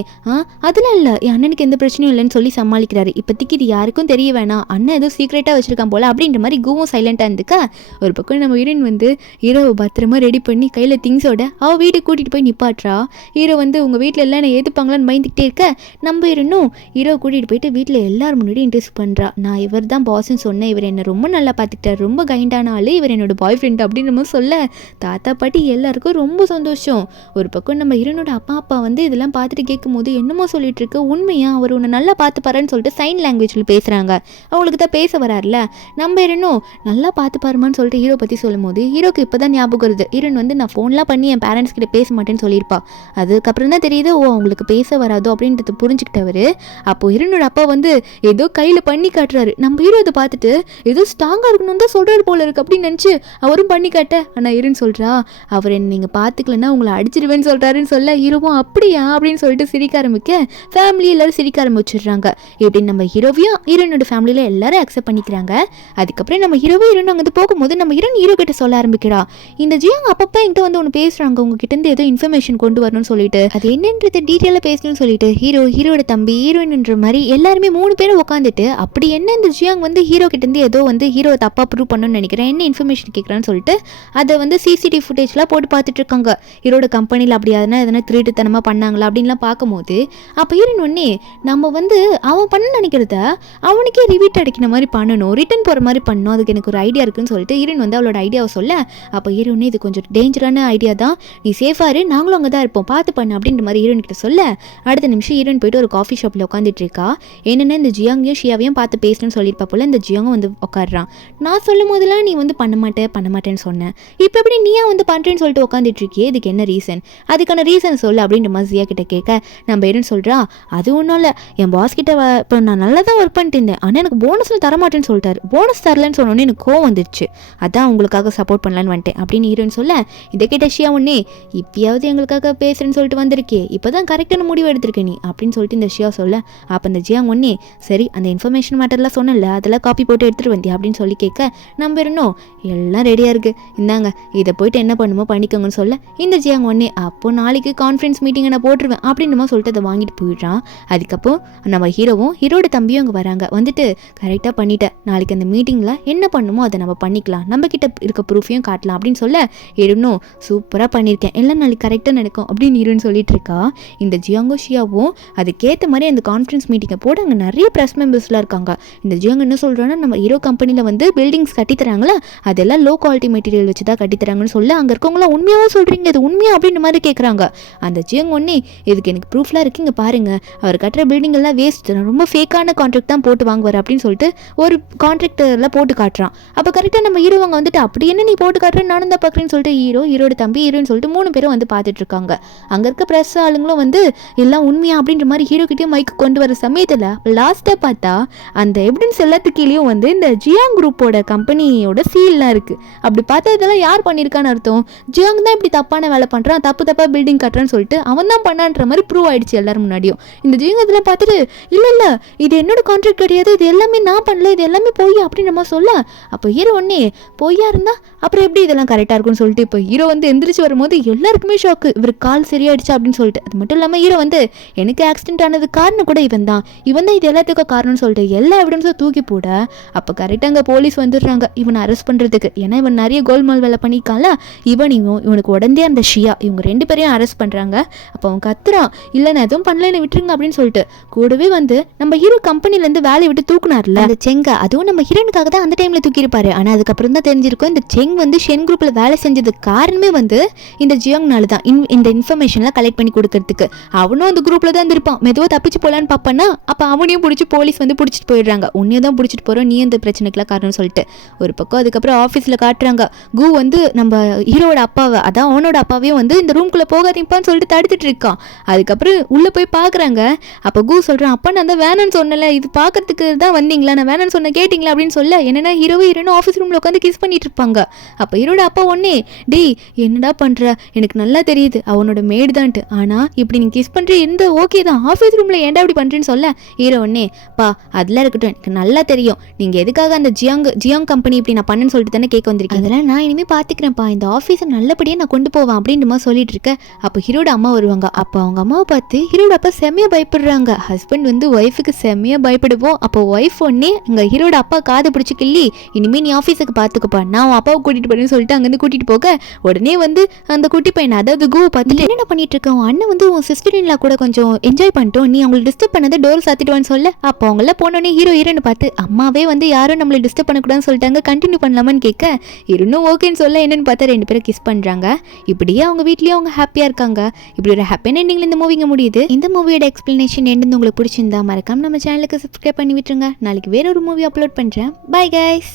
அதெல்லாம் இல்லை என் அண்ணனுக்கு எந்த பிரச்சனையும் இல்லைன்னு சொல்லி சமாளிக்கிறாரு. இப்போதைக்கு இது யாருக்கும் தெரிய வேணாம், அண்ணன் ஏதோ சீக்ரெட்டாக வச்சிருக்கான் போல அப்படின்ற மாதிரி குவும் சைலண்டாக இருந்துக்கா. ஒரு பக்கம் நம்ம ஹீரோயின் வந்து ஹீரோவை பத்திரமா ரெடி பண்ணி கையில் திங்ஸோட அவள் வீட்டுக்கு கூட்டிகிட்டு போய் நிப்பாட்றா. ஹீரோ வந்து உங்கள் வீட்டில் எல்லாம் என்ன ஏற்றுப்பாங்களான்னு பயந்துக்கிட்டே இருக்க நம்ம ஹீரோனும் ஹீரோவை கூட்டிகிட்டு போயிட்டு வீட்டில் எல்லாரும் முன்னாடி இன்ட்ரெஸ்ட் பண்ணுறா. நான் இவர் தான் பாஸ்ன்னு சொன்னேன், இவர் என்னை ரொம்ப நல்லா பார்த்துக்கிட்டார், ரொம்ப கைண்டான ஆள், இவர் என்னோட பாய் ஃப்ரெண்ட் அப்படின்ற மாதிரி சொல்ல தாத்தா பாட்டி எல்லாருக்கும் ரொம்ப சந்தோஷம். ஒரு பக்கம் நம்ம ஹீரோனோட அப்பா வந்து இதெல்லாம் பார்த்துட்டு கேட்கும் போது என்னமோ சொல்லிட்டு இருக்கு, உண்மையா அவர் உன்னை நல்லா பார்த்துப்பாருன்னு சொல்லிட்டு சைன் லாங்குவேஜில் பேசுகிறாங்க, அவங்களுக்கு தான் பேச வராருல. நம்ம ஹீரோனும் நல்லா பார்த்துப்பாருமான்னு சொல்லிட்டு ஹீரோ பற்றி சொல்லும் போது ஹீரோக்கு இப்போ தான் ஞாபகம் வருது, ஹீரோன் வந்து நான் ஃபோன்லாம் பண்ணி என் பேரண்ட்ஸ் கிட்ட பேச மாட்டேன்னு சொல்லியிருப்பா, அதுக்கப்புறம் தான் தெரியுது ஓ அவங்களுக்கு பேச வராதோ அப்படின்றது புரிஞ்சுக்கிட்டவர். அப்போ ஹீரோனோட அப்பா வந்து ஏதோ கையில் பண்ணி காட்டுறாரு, நம்ம ஹீரோ அதை பார்த்துட்டு ஏதோ ஸ்ட்ராங்காக இருக்கணும்னு தான் சொல்கிறாரு போல இருக்கு அப்படின்னு நினச்சி அவரும் பண்ணி காட்ட ஆனால் ஹீரோன்னு சொல்கிறா அவர் என்ன நீங்கள் பார்த்துக்கலன்னா உங்களை அடிச்சிடுவேன்னு சொல்கிறாருன்னு சொல்ல ஹீரோவும் அப்படியா அப்படின்னு சொல்லிட்டு சிரிக்க ஆரம்பிக்க ஃபேமிலி எல்லாரும் சிரிக்க ஆரம்பிச்சிடுறாங்க. இப்படின்னு நம்ம ஹீரோவையும் ஹீரோனோட ஃபேமிலியில் எல்லாரும் அக்செப்ட் பண்ணிக்கிறாங்க. அதுக்கப்புறம் நம்ம ஹீரோவும் ஹீரோன் அங்கே போகும்போது நம்ம ஹீரோ கிட்ட சொல்ல ஆரம்பிக்கிறா, இந்த ஜியாங்க அப்பப்போ என்கிட்ட வந்து ஒன்று பேசுகிறாங்க, உங்ககிட்ட இருந்து ஏதோ இன்ஃபர்மேஷன் கொண்டு வரணும்னு சொல்லிட்டு அது என்னன்றது டீட்டெயிலாக பேசணும்னு சொல்லிட்டு ஹீரோட தம்பி ஹீரோயின்ன்ற மாதிரி எல்லாருமே 3 பேரும் உட்காந்துட்டு அப்படி என்ன இந்த ஜியாங் வந்து ஹீரோ கிட்ட இருந்து ஏதோ வந்து ஹீரோ தப்பா ப்ரூவ் பண்ணணும்னு நினைக்கிறேன், என்ன இன்ஃபர்மேஷன் கேட்குறான்னு சொல்லிட்டு அதை வந்து சிசிடிவி ஃபுட்டேஜ்லாம் போட்டு பார்த்துட்டு இருக்காங்க. ஹீரோட கம்பெனியில் அப்படி எதனா திருட்டுத்தனமாக பண்ணாங்களா அப்படின்லாம் பார்க்கும்போது அப்போ ஹீரோயின் ஒன்னே நம்ம வந்து அவன் பண்ண நினைக்கிறத அவனுக்கே ரிவீட் அடிக்கிற மாதிரி பண்ணணும், ரிட்டன் போகிற மாதிரி பண்ணணும், அதுக்கு எனக்கு ஒரு ஐடியா இருக்குன்னு சொல்லிட்டு ஹீரோயின் வந்து அவளோட ஐடியாவை சொல்ல அப்போ ஹீரோனே இது கொஞ்சம் டேஞ்சரான ஐடியா தான், நீ சேஃபாக இரு, நாங்களும் அங்கே தான் இருப்போம், பார்த்து பண்ணு அப்படின்ற மாதிரி ஹீரோயின் கிட்ட சொல்ல அடுத்த நிமிஷம் ஹீரோயின் போயிட்டு ஒரு காஃபி ஷாப்பில் உட்காந்துட்டு இருக்கா. என்னென்ன இந்த ஜியாங்கையும் ஷியாவையும் பார்த்து பேசணும்னு சொல்லியிருப்பா போல இந்த ஜியாங்கும் வந்து உட்காடுறான். நான் சொல்லும் போதெல்லாம் நீ வந்து பண்ண மாட்டேன்னு சொன்னேன், இப்போ எப்படி நீயா வந்து பண்ணுறேன்னு சொல்லிட்டு உட்காந்துட்டு இருக்கியே, இதுக்கு என்ன ரீசன், அதுக்கான ரீசன் சொல்லு அப்படின்ற மாதிரி ஜியா கிட்ட கேட்க நம்ம ஹீரோயின் சொல்கிறா அது ஒன்றும் இல்லை, என் பாஸ் கிட்ட இப்போ நான் நல்லா தான் ஒர்க் பண்ணிட்டு இருந்தேன், ஆனால் எனக்கு போனஸில் தரமாட்டேன்னு சொல்லிட்டாரு, போனஸ் தரலன்னு சொன்னோன்னே எனக்கு கோவம் வந்துடுச்சு, அதான் உங்களுக்காக சப்போர்ட் பண்ணலான்னு வந்துட்டேன் அப்படின்னு ஹீரோயின் சொல்ல இதை கேட்ட ஷியா ஒன்னே இப்பயாவது எங்களுக்காக பேசுறேன்னு சொல்லிட்டு வந்திருக்கே, இப்போ தான் கரெக்டான முடிவு எடுத்திருக்கேன் நீ அப்படின்னு சொல்லிட்டு இந்த ஷியா சொல்ல அப்போ இந்த ஜியாங் ஒன்னே சரி அந்த இன்ஃபர்மேஷன் மேட்டர்லாம் சொன்னல அதெல்லாம் காப்பி போட்டு எடுத்துகிட்டு வந்தியா அப்படின்னு சொல்லி கேட்க நம்ம இருந்தோம் எல்லாம் ரெடியாக இருக்குது, இந்தாங்க இதை போயிட்டு என்ன பண்ணுமோ பண்ணிக்கோங்கன்னு சொல்ல இந்த ஜியாங் ஒன்னே அப்போ நாளைக்கு கான்ஃபரன்ஸ் மீட்டிங்கை நான் போட்டுருவேன் அப்படின்னுமா சொல்லிட்டு அதை வாங்கிட்டு போயிடுறான். அதுக்கப்புறம் நம்ம ஹீரோவும் ஹீரோட தம்பியும் அங்கே வராங்க, வந்துட்டு கரெக்டாக பண்ணிட்டேன், நாளைக்கு அந்த மீட்டிங்கில் என்ன பண்ணுமோ அதை நம்ம பண்ணிக்கலாம், நம்ம கிட்ட இருக்க ப்ரூஃபையும் காட்டலாம் அப்படின்னு சொல்ல ஹீரோனும் சூப்பராக பண்ணியிருக்கேன், எல்லாம் நாளைக்கு கரெக்டாக நடக்கும் அப்படின்னு ஹீரோன்னு சொல்லிட்டு இருக்கா. இந்த ஜியாங்கோ ஷியாவும் அதுக்கேற்ற மாதிரி அந்த கான்ஃபரன்ஸ் மீட்டிங்கை போட அங்கே நிறைய ப்ரெஸ் மெம்பர்ஸ்லாம் இருக்காங்க. இந்த ஜியாங் என்ன சொல்கிறோன்னா நம்ம ஹீரோ கம்பெனியில் வந்து பில்டிங்ஸ் கட்டித்தராங்களா அதெல்லாம் லோ குவாலிட்டி மெட்டீரியல் வச்சு தான் கட்டித்தராங்கன்னு சொல்ல அங்கே இருக்கவங்களாம் உண்மையாகவும் சொல்கிறீங்க இது உண்மையா அப்படின்ற மாதிரி கேட்குறாங்க. அந்த ஜியாங் ஒன்னே இதுக்கு எனக்கு ப்ரூஃப்லாம் இருக்குது, இங்கே பாருங்கள் அவர் கட்டுற பில்டிங் எல்லாம் வேஸ்ட், ரொம்ப ஃபேக்கான கான்ட்ராக்ட் தான் போட்டு வாங்குவார் அப்படின்னு சொல்லிட்டு ஒரு கான்ட்ராக்டர்லாம் போட்டு காட்டுறான். அப்போ கரெக்டாக நம்ம ஹீரோவங்க வந்துட்டு அப்படி என்ன நீ போட்டு காட்டுறேன்னு நானும் தான் பார்க்குறேன்னு சொல்லிட்டு ஹீரோட தம்பி ஹீரோன்னு சொல்லிட்டு 3 பேரும் வந்து பார்த்துட்டு இருக்காங்க. அங்கே இருக்க ப்ரெஸ் ஆளுங்களும் வந்து எல்லாம் உண்மையா அப்படின்ற மாதிரி ஹீரோ கிட்டேயும் மைக்கு கொண்டு வர சமயத்தில் லாஸ்ட்டாக பார்த்தா அந்த எவிடன்ஸ் எல்லாத்துக்கீழேயும் வந்து இந்த ஜியாங் குரூப்போட கம்பெனியோட சீல்லாம் இருக்குது. அப்படி பார்த்தா இதெல்லாம் யார் பண்ணியிருக்கான்னு அர்த்தம், ஜியாங் தான் இப்படி தப்பான வேலை பண்ணுறான், தப்பாக பில்டிங் கட்டுறான்னு சொல்லிட்டு அவன் தான் பண்ணான்னு இல்லைன்ற மாதிரி ப்ரூவ் ஆயிடுச்சு எல்லாரும் முன்னாடியும். இந்த ஜியோங் இதெல்லாம் பார்த்துட்டு இல்லை இது என்னோட கான்ட்ராக்ட் கிடையாது, இது எல்லாமே நான் பண்ணல, இது எல்லாமே போய் அப்படின்னு நம்ம சொல்ல, அப்போ ஹீரோ ஒன்னே பொய்யா இருந்தா அப்புறம் எப்படி இதெல்லாம் கரெக்டாக இருக்கும்னு சொல்லிட்டு இப்போ ஹீரோ வந்து எந்திரிச்சு வரும்போது எல்லாருக்குமே ஷாக்கு, இவர் கால் சரியாயிடுச்சா அப்படின்னு சொல்லிட்டு. அது மட்டும் இல்லாமல் ஹீரோ வந்து எனக்கு ஆக்சிடென்ட் ஆனது காரணம் கூட இவன் தான் இது எல்லாத்துக்கும் காரணம்னு சொல்லிட்டு எல்லா எவிடன்ஸும் தூக்கி போட, அப்போ கரெக்டாக அங்கே போலீஸ் வந்துடுறாங்க இவனை அரெஸ்ட் பண்ணுறதுக்கு. ஏன்னா இவன் நிறைய கோல்மால் வேலை பண்ணிக்கால, இவனுக்கு உடனே அந்த ஷியா இவங்க 2 பேரையும் அரெஸ்ட் பண்ணுறாங்க. அப்போ அவன் கத்துறான், இல்லை நான் எதுவும் பண்ணல, என்ன விட்டுருங்க அப்படின்னு சொல்லிட்டு. கூடவே வந்து நம்ம ஹீரோ கம்பெனிலேருந்து வேலையை விட்டு தூக்குனார்ல அந்த செங்க, அதுவும் நம்ம ஹீரோனுக்காக தான் அந்த டைமில் தூக்கியிருப்பாரு. ஆனால் அதுக்கப்புறம் தான் தெரிஞ்சிருக்கும் இந்த செங் வந்து ஷென் குரூப்பில் வேலை செஞ்சதுக்கு காரணமே வந்து இந்த ஜியோங்னால தான். இந்த இன்ஃபர்மேஷன்லாம் கலெக்ட் பண்ணி கொடுக்கறதுக்கு அவனும் அந்த குரூப்பில் தான் இருப்பான். மெதுவாக தப்பிச்சு போகலான்னு பார்ப்பானா, அப்போ அவனையும் பிடிச்சி போலீஸ் வந்து பிடிச்சிட்டு போயிடுறாங்க. உன்னையும் தான் பிடிச்சிட்டு போகிறோம், நீ இந்த பிரச்சனைக்கெல்லாம் காரணம்னு சொல்லிட்டு ஒரு பக்கம். அதுக்கப்புறம் ஆஃபீஸில் காட்டுறாங்க கு வந்து நம்ம ஹீரோட அப்பாவை, அதான் அவனோட அப்பாவையும் வந்து இந்த ரூம்குள்ளே போகாதீங்கப்பான்னு சொல்லிட்டு தடுத்துட்டு இருக்கான். அதுக்கப்புறம் உள்ளே போய் பார்க்குறாங்க. அப்போ கு சொல்கிறான், அப்பா நான் தான் வேணான்னு சொன்னல, இது பார்க்கறதுக்கு தான் வந்தீங்களா, நான் வேணான்னு சொன்ன கேட்டிங்களா அப்படின்னு சொல்ல. என்னன்னா ஹீரோனும் ஆஃபீஸ் ரூமில் உட்காந்து கிஸ் பண்ணிட்டு இருப்பாங்க. அப்போ ஹீரோட அப்பா ஒன்னே டேய் என்னடா பண்ணுற, எனக்கு நல்லா தெரியுது அவனோட மேடு தான்ட்டு, ஆனால் இப்படி நீ கிஸ் பண்ணுற இந்த ஓகே தான், ஆஃபீஸ் ரூமில் ஏன்டா இப்படி பண்ணுறேன்னு சொல்ல. ஹீரோ ஒன்னே பா அதெல்லாம் இருக்கட்டும், எனக்கு நல்லா தெரியும் நீங்கள் எதுக்காக அந்த ஜியோங் கம்பெனி இப்படி நான் பண்ணேன்னு சொல்லிட்டு தானே கேட்க வந்திருக்கேன், அதெல்லாம் நான் இனிமேல் பார்த்துக்கிறேன்ப்பா, இந்த ஆஃபீஸை நல்லபடியாக நான் கொண்டு போவேன் அப்படின்ற மாதிரி சொல்லிட்டு இருக்கேன். அப்போ ஹீரோட அம்மா வருவாங்க. அப்போ அவங்க அம்மாவை பார்த்து ஹீரோட அப்பா செம்மையாக பயப்படுறாங்க. ஹஸ்பண்ட் வந்து ஒய்ஃபுக்கு செம்மையாக பயப்படுவோம். அப்போ ஒய்ஃப் ஒன்னே இங்கே ஹீரோட அப்பா காது பிடிச்சி கிள்ளி, இனிமேல் நீ ஆஃபீஸுக்கு பார்த்துக்கப்பா, நான் உன் அப்பாவை கூட்டிகிட்டு போறேன்னு சொல்லிட்டு அங்கேருந்து கூட்டிகிட்டு போக, உடனே வந்து அந்த குட்டி பையன் அதாவது கோ பார்த்துட்டு என்ன பண்ணிட்டு இருக்க, உன் அண்ணன் வந்து உன் சிஸ்டரின்லாம் கூட கொஞ்சம் என்ஜாய் பண்ணிட்டோம், நீ அவங்களை டிஸ்டர்ப் பண்ணதை டோர் சாத்திட்டுவான்னு சொல்ல. அப்போ அவங்கள போனோடனே ஹீரோன்னு பார்த்து அம்மாவே வந்து யாரும் நம்மளை டிஸ்டர்ப் பண்ணக்கூடாதுன்னு சொல்லிட்டாங்க, கண்டினியூ பண்ணலாமான்னு கேட்க இன்னும் ஓகேன்னு சொல்ல என்னன்னு பார்த்தா 2 பேரும் கிஸ் பண்ணுறாங்க. இப்படியே அவங்க வீட்லேயும் அவங்க ஹாப்பியாக இருக்காங்க. இப்படி ஒரு ஹாப்பியான எண்டிங்கில் இந்த மூவிங்க முடியுது. இந்த மூவியோட எக்ஸ்பிளனேஷன் என்னன்னு உங்களுக்கு பிடிச்சிருந்தா மறக்காம நம்ம சேனலுக்கு சப்ஸ்கிரைப் பண்ணி விட்டுருங்க. நாளைக்கு வேற ஒரு மூவி அப்லோட் பண்ணுறேன். Bye guys.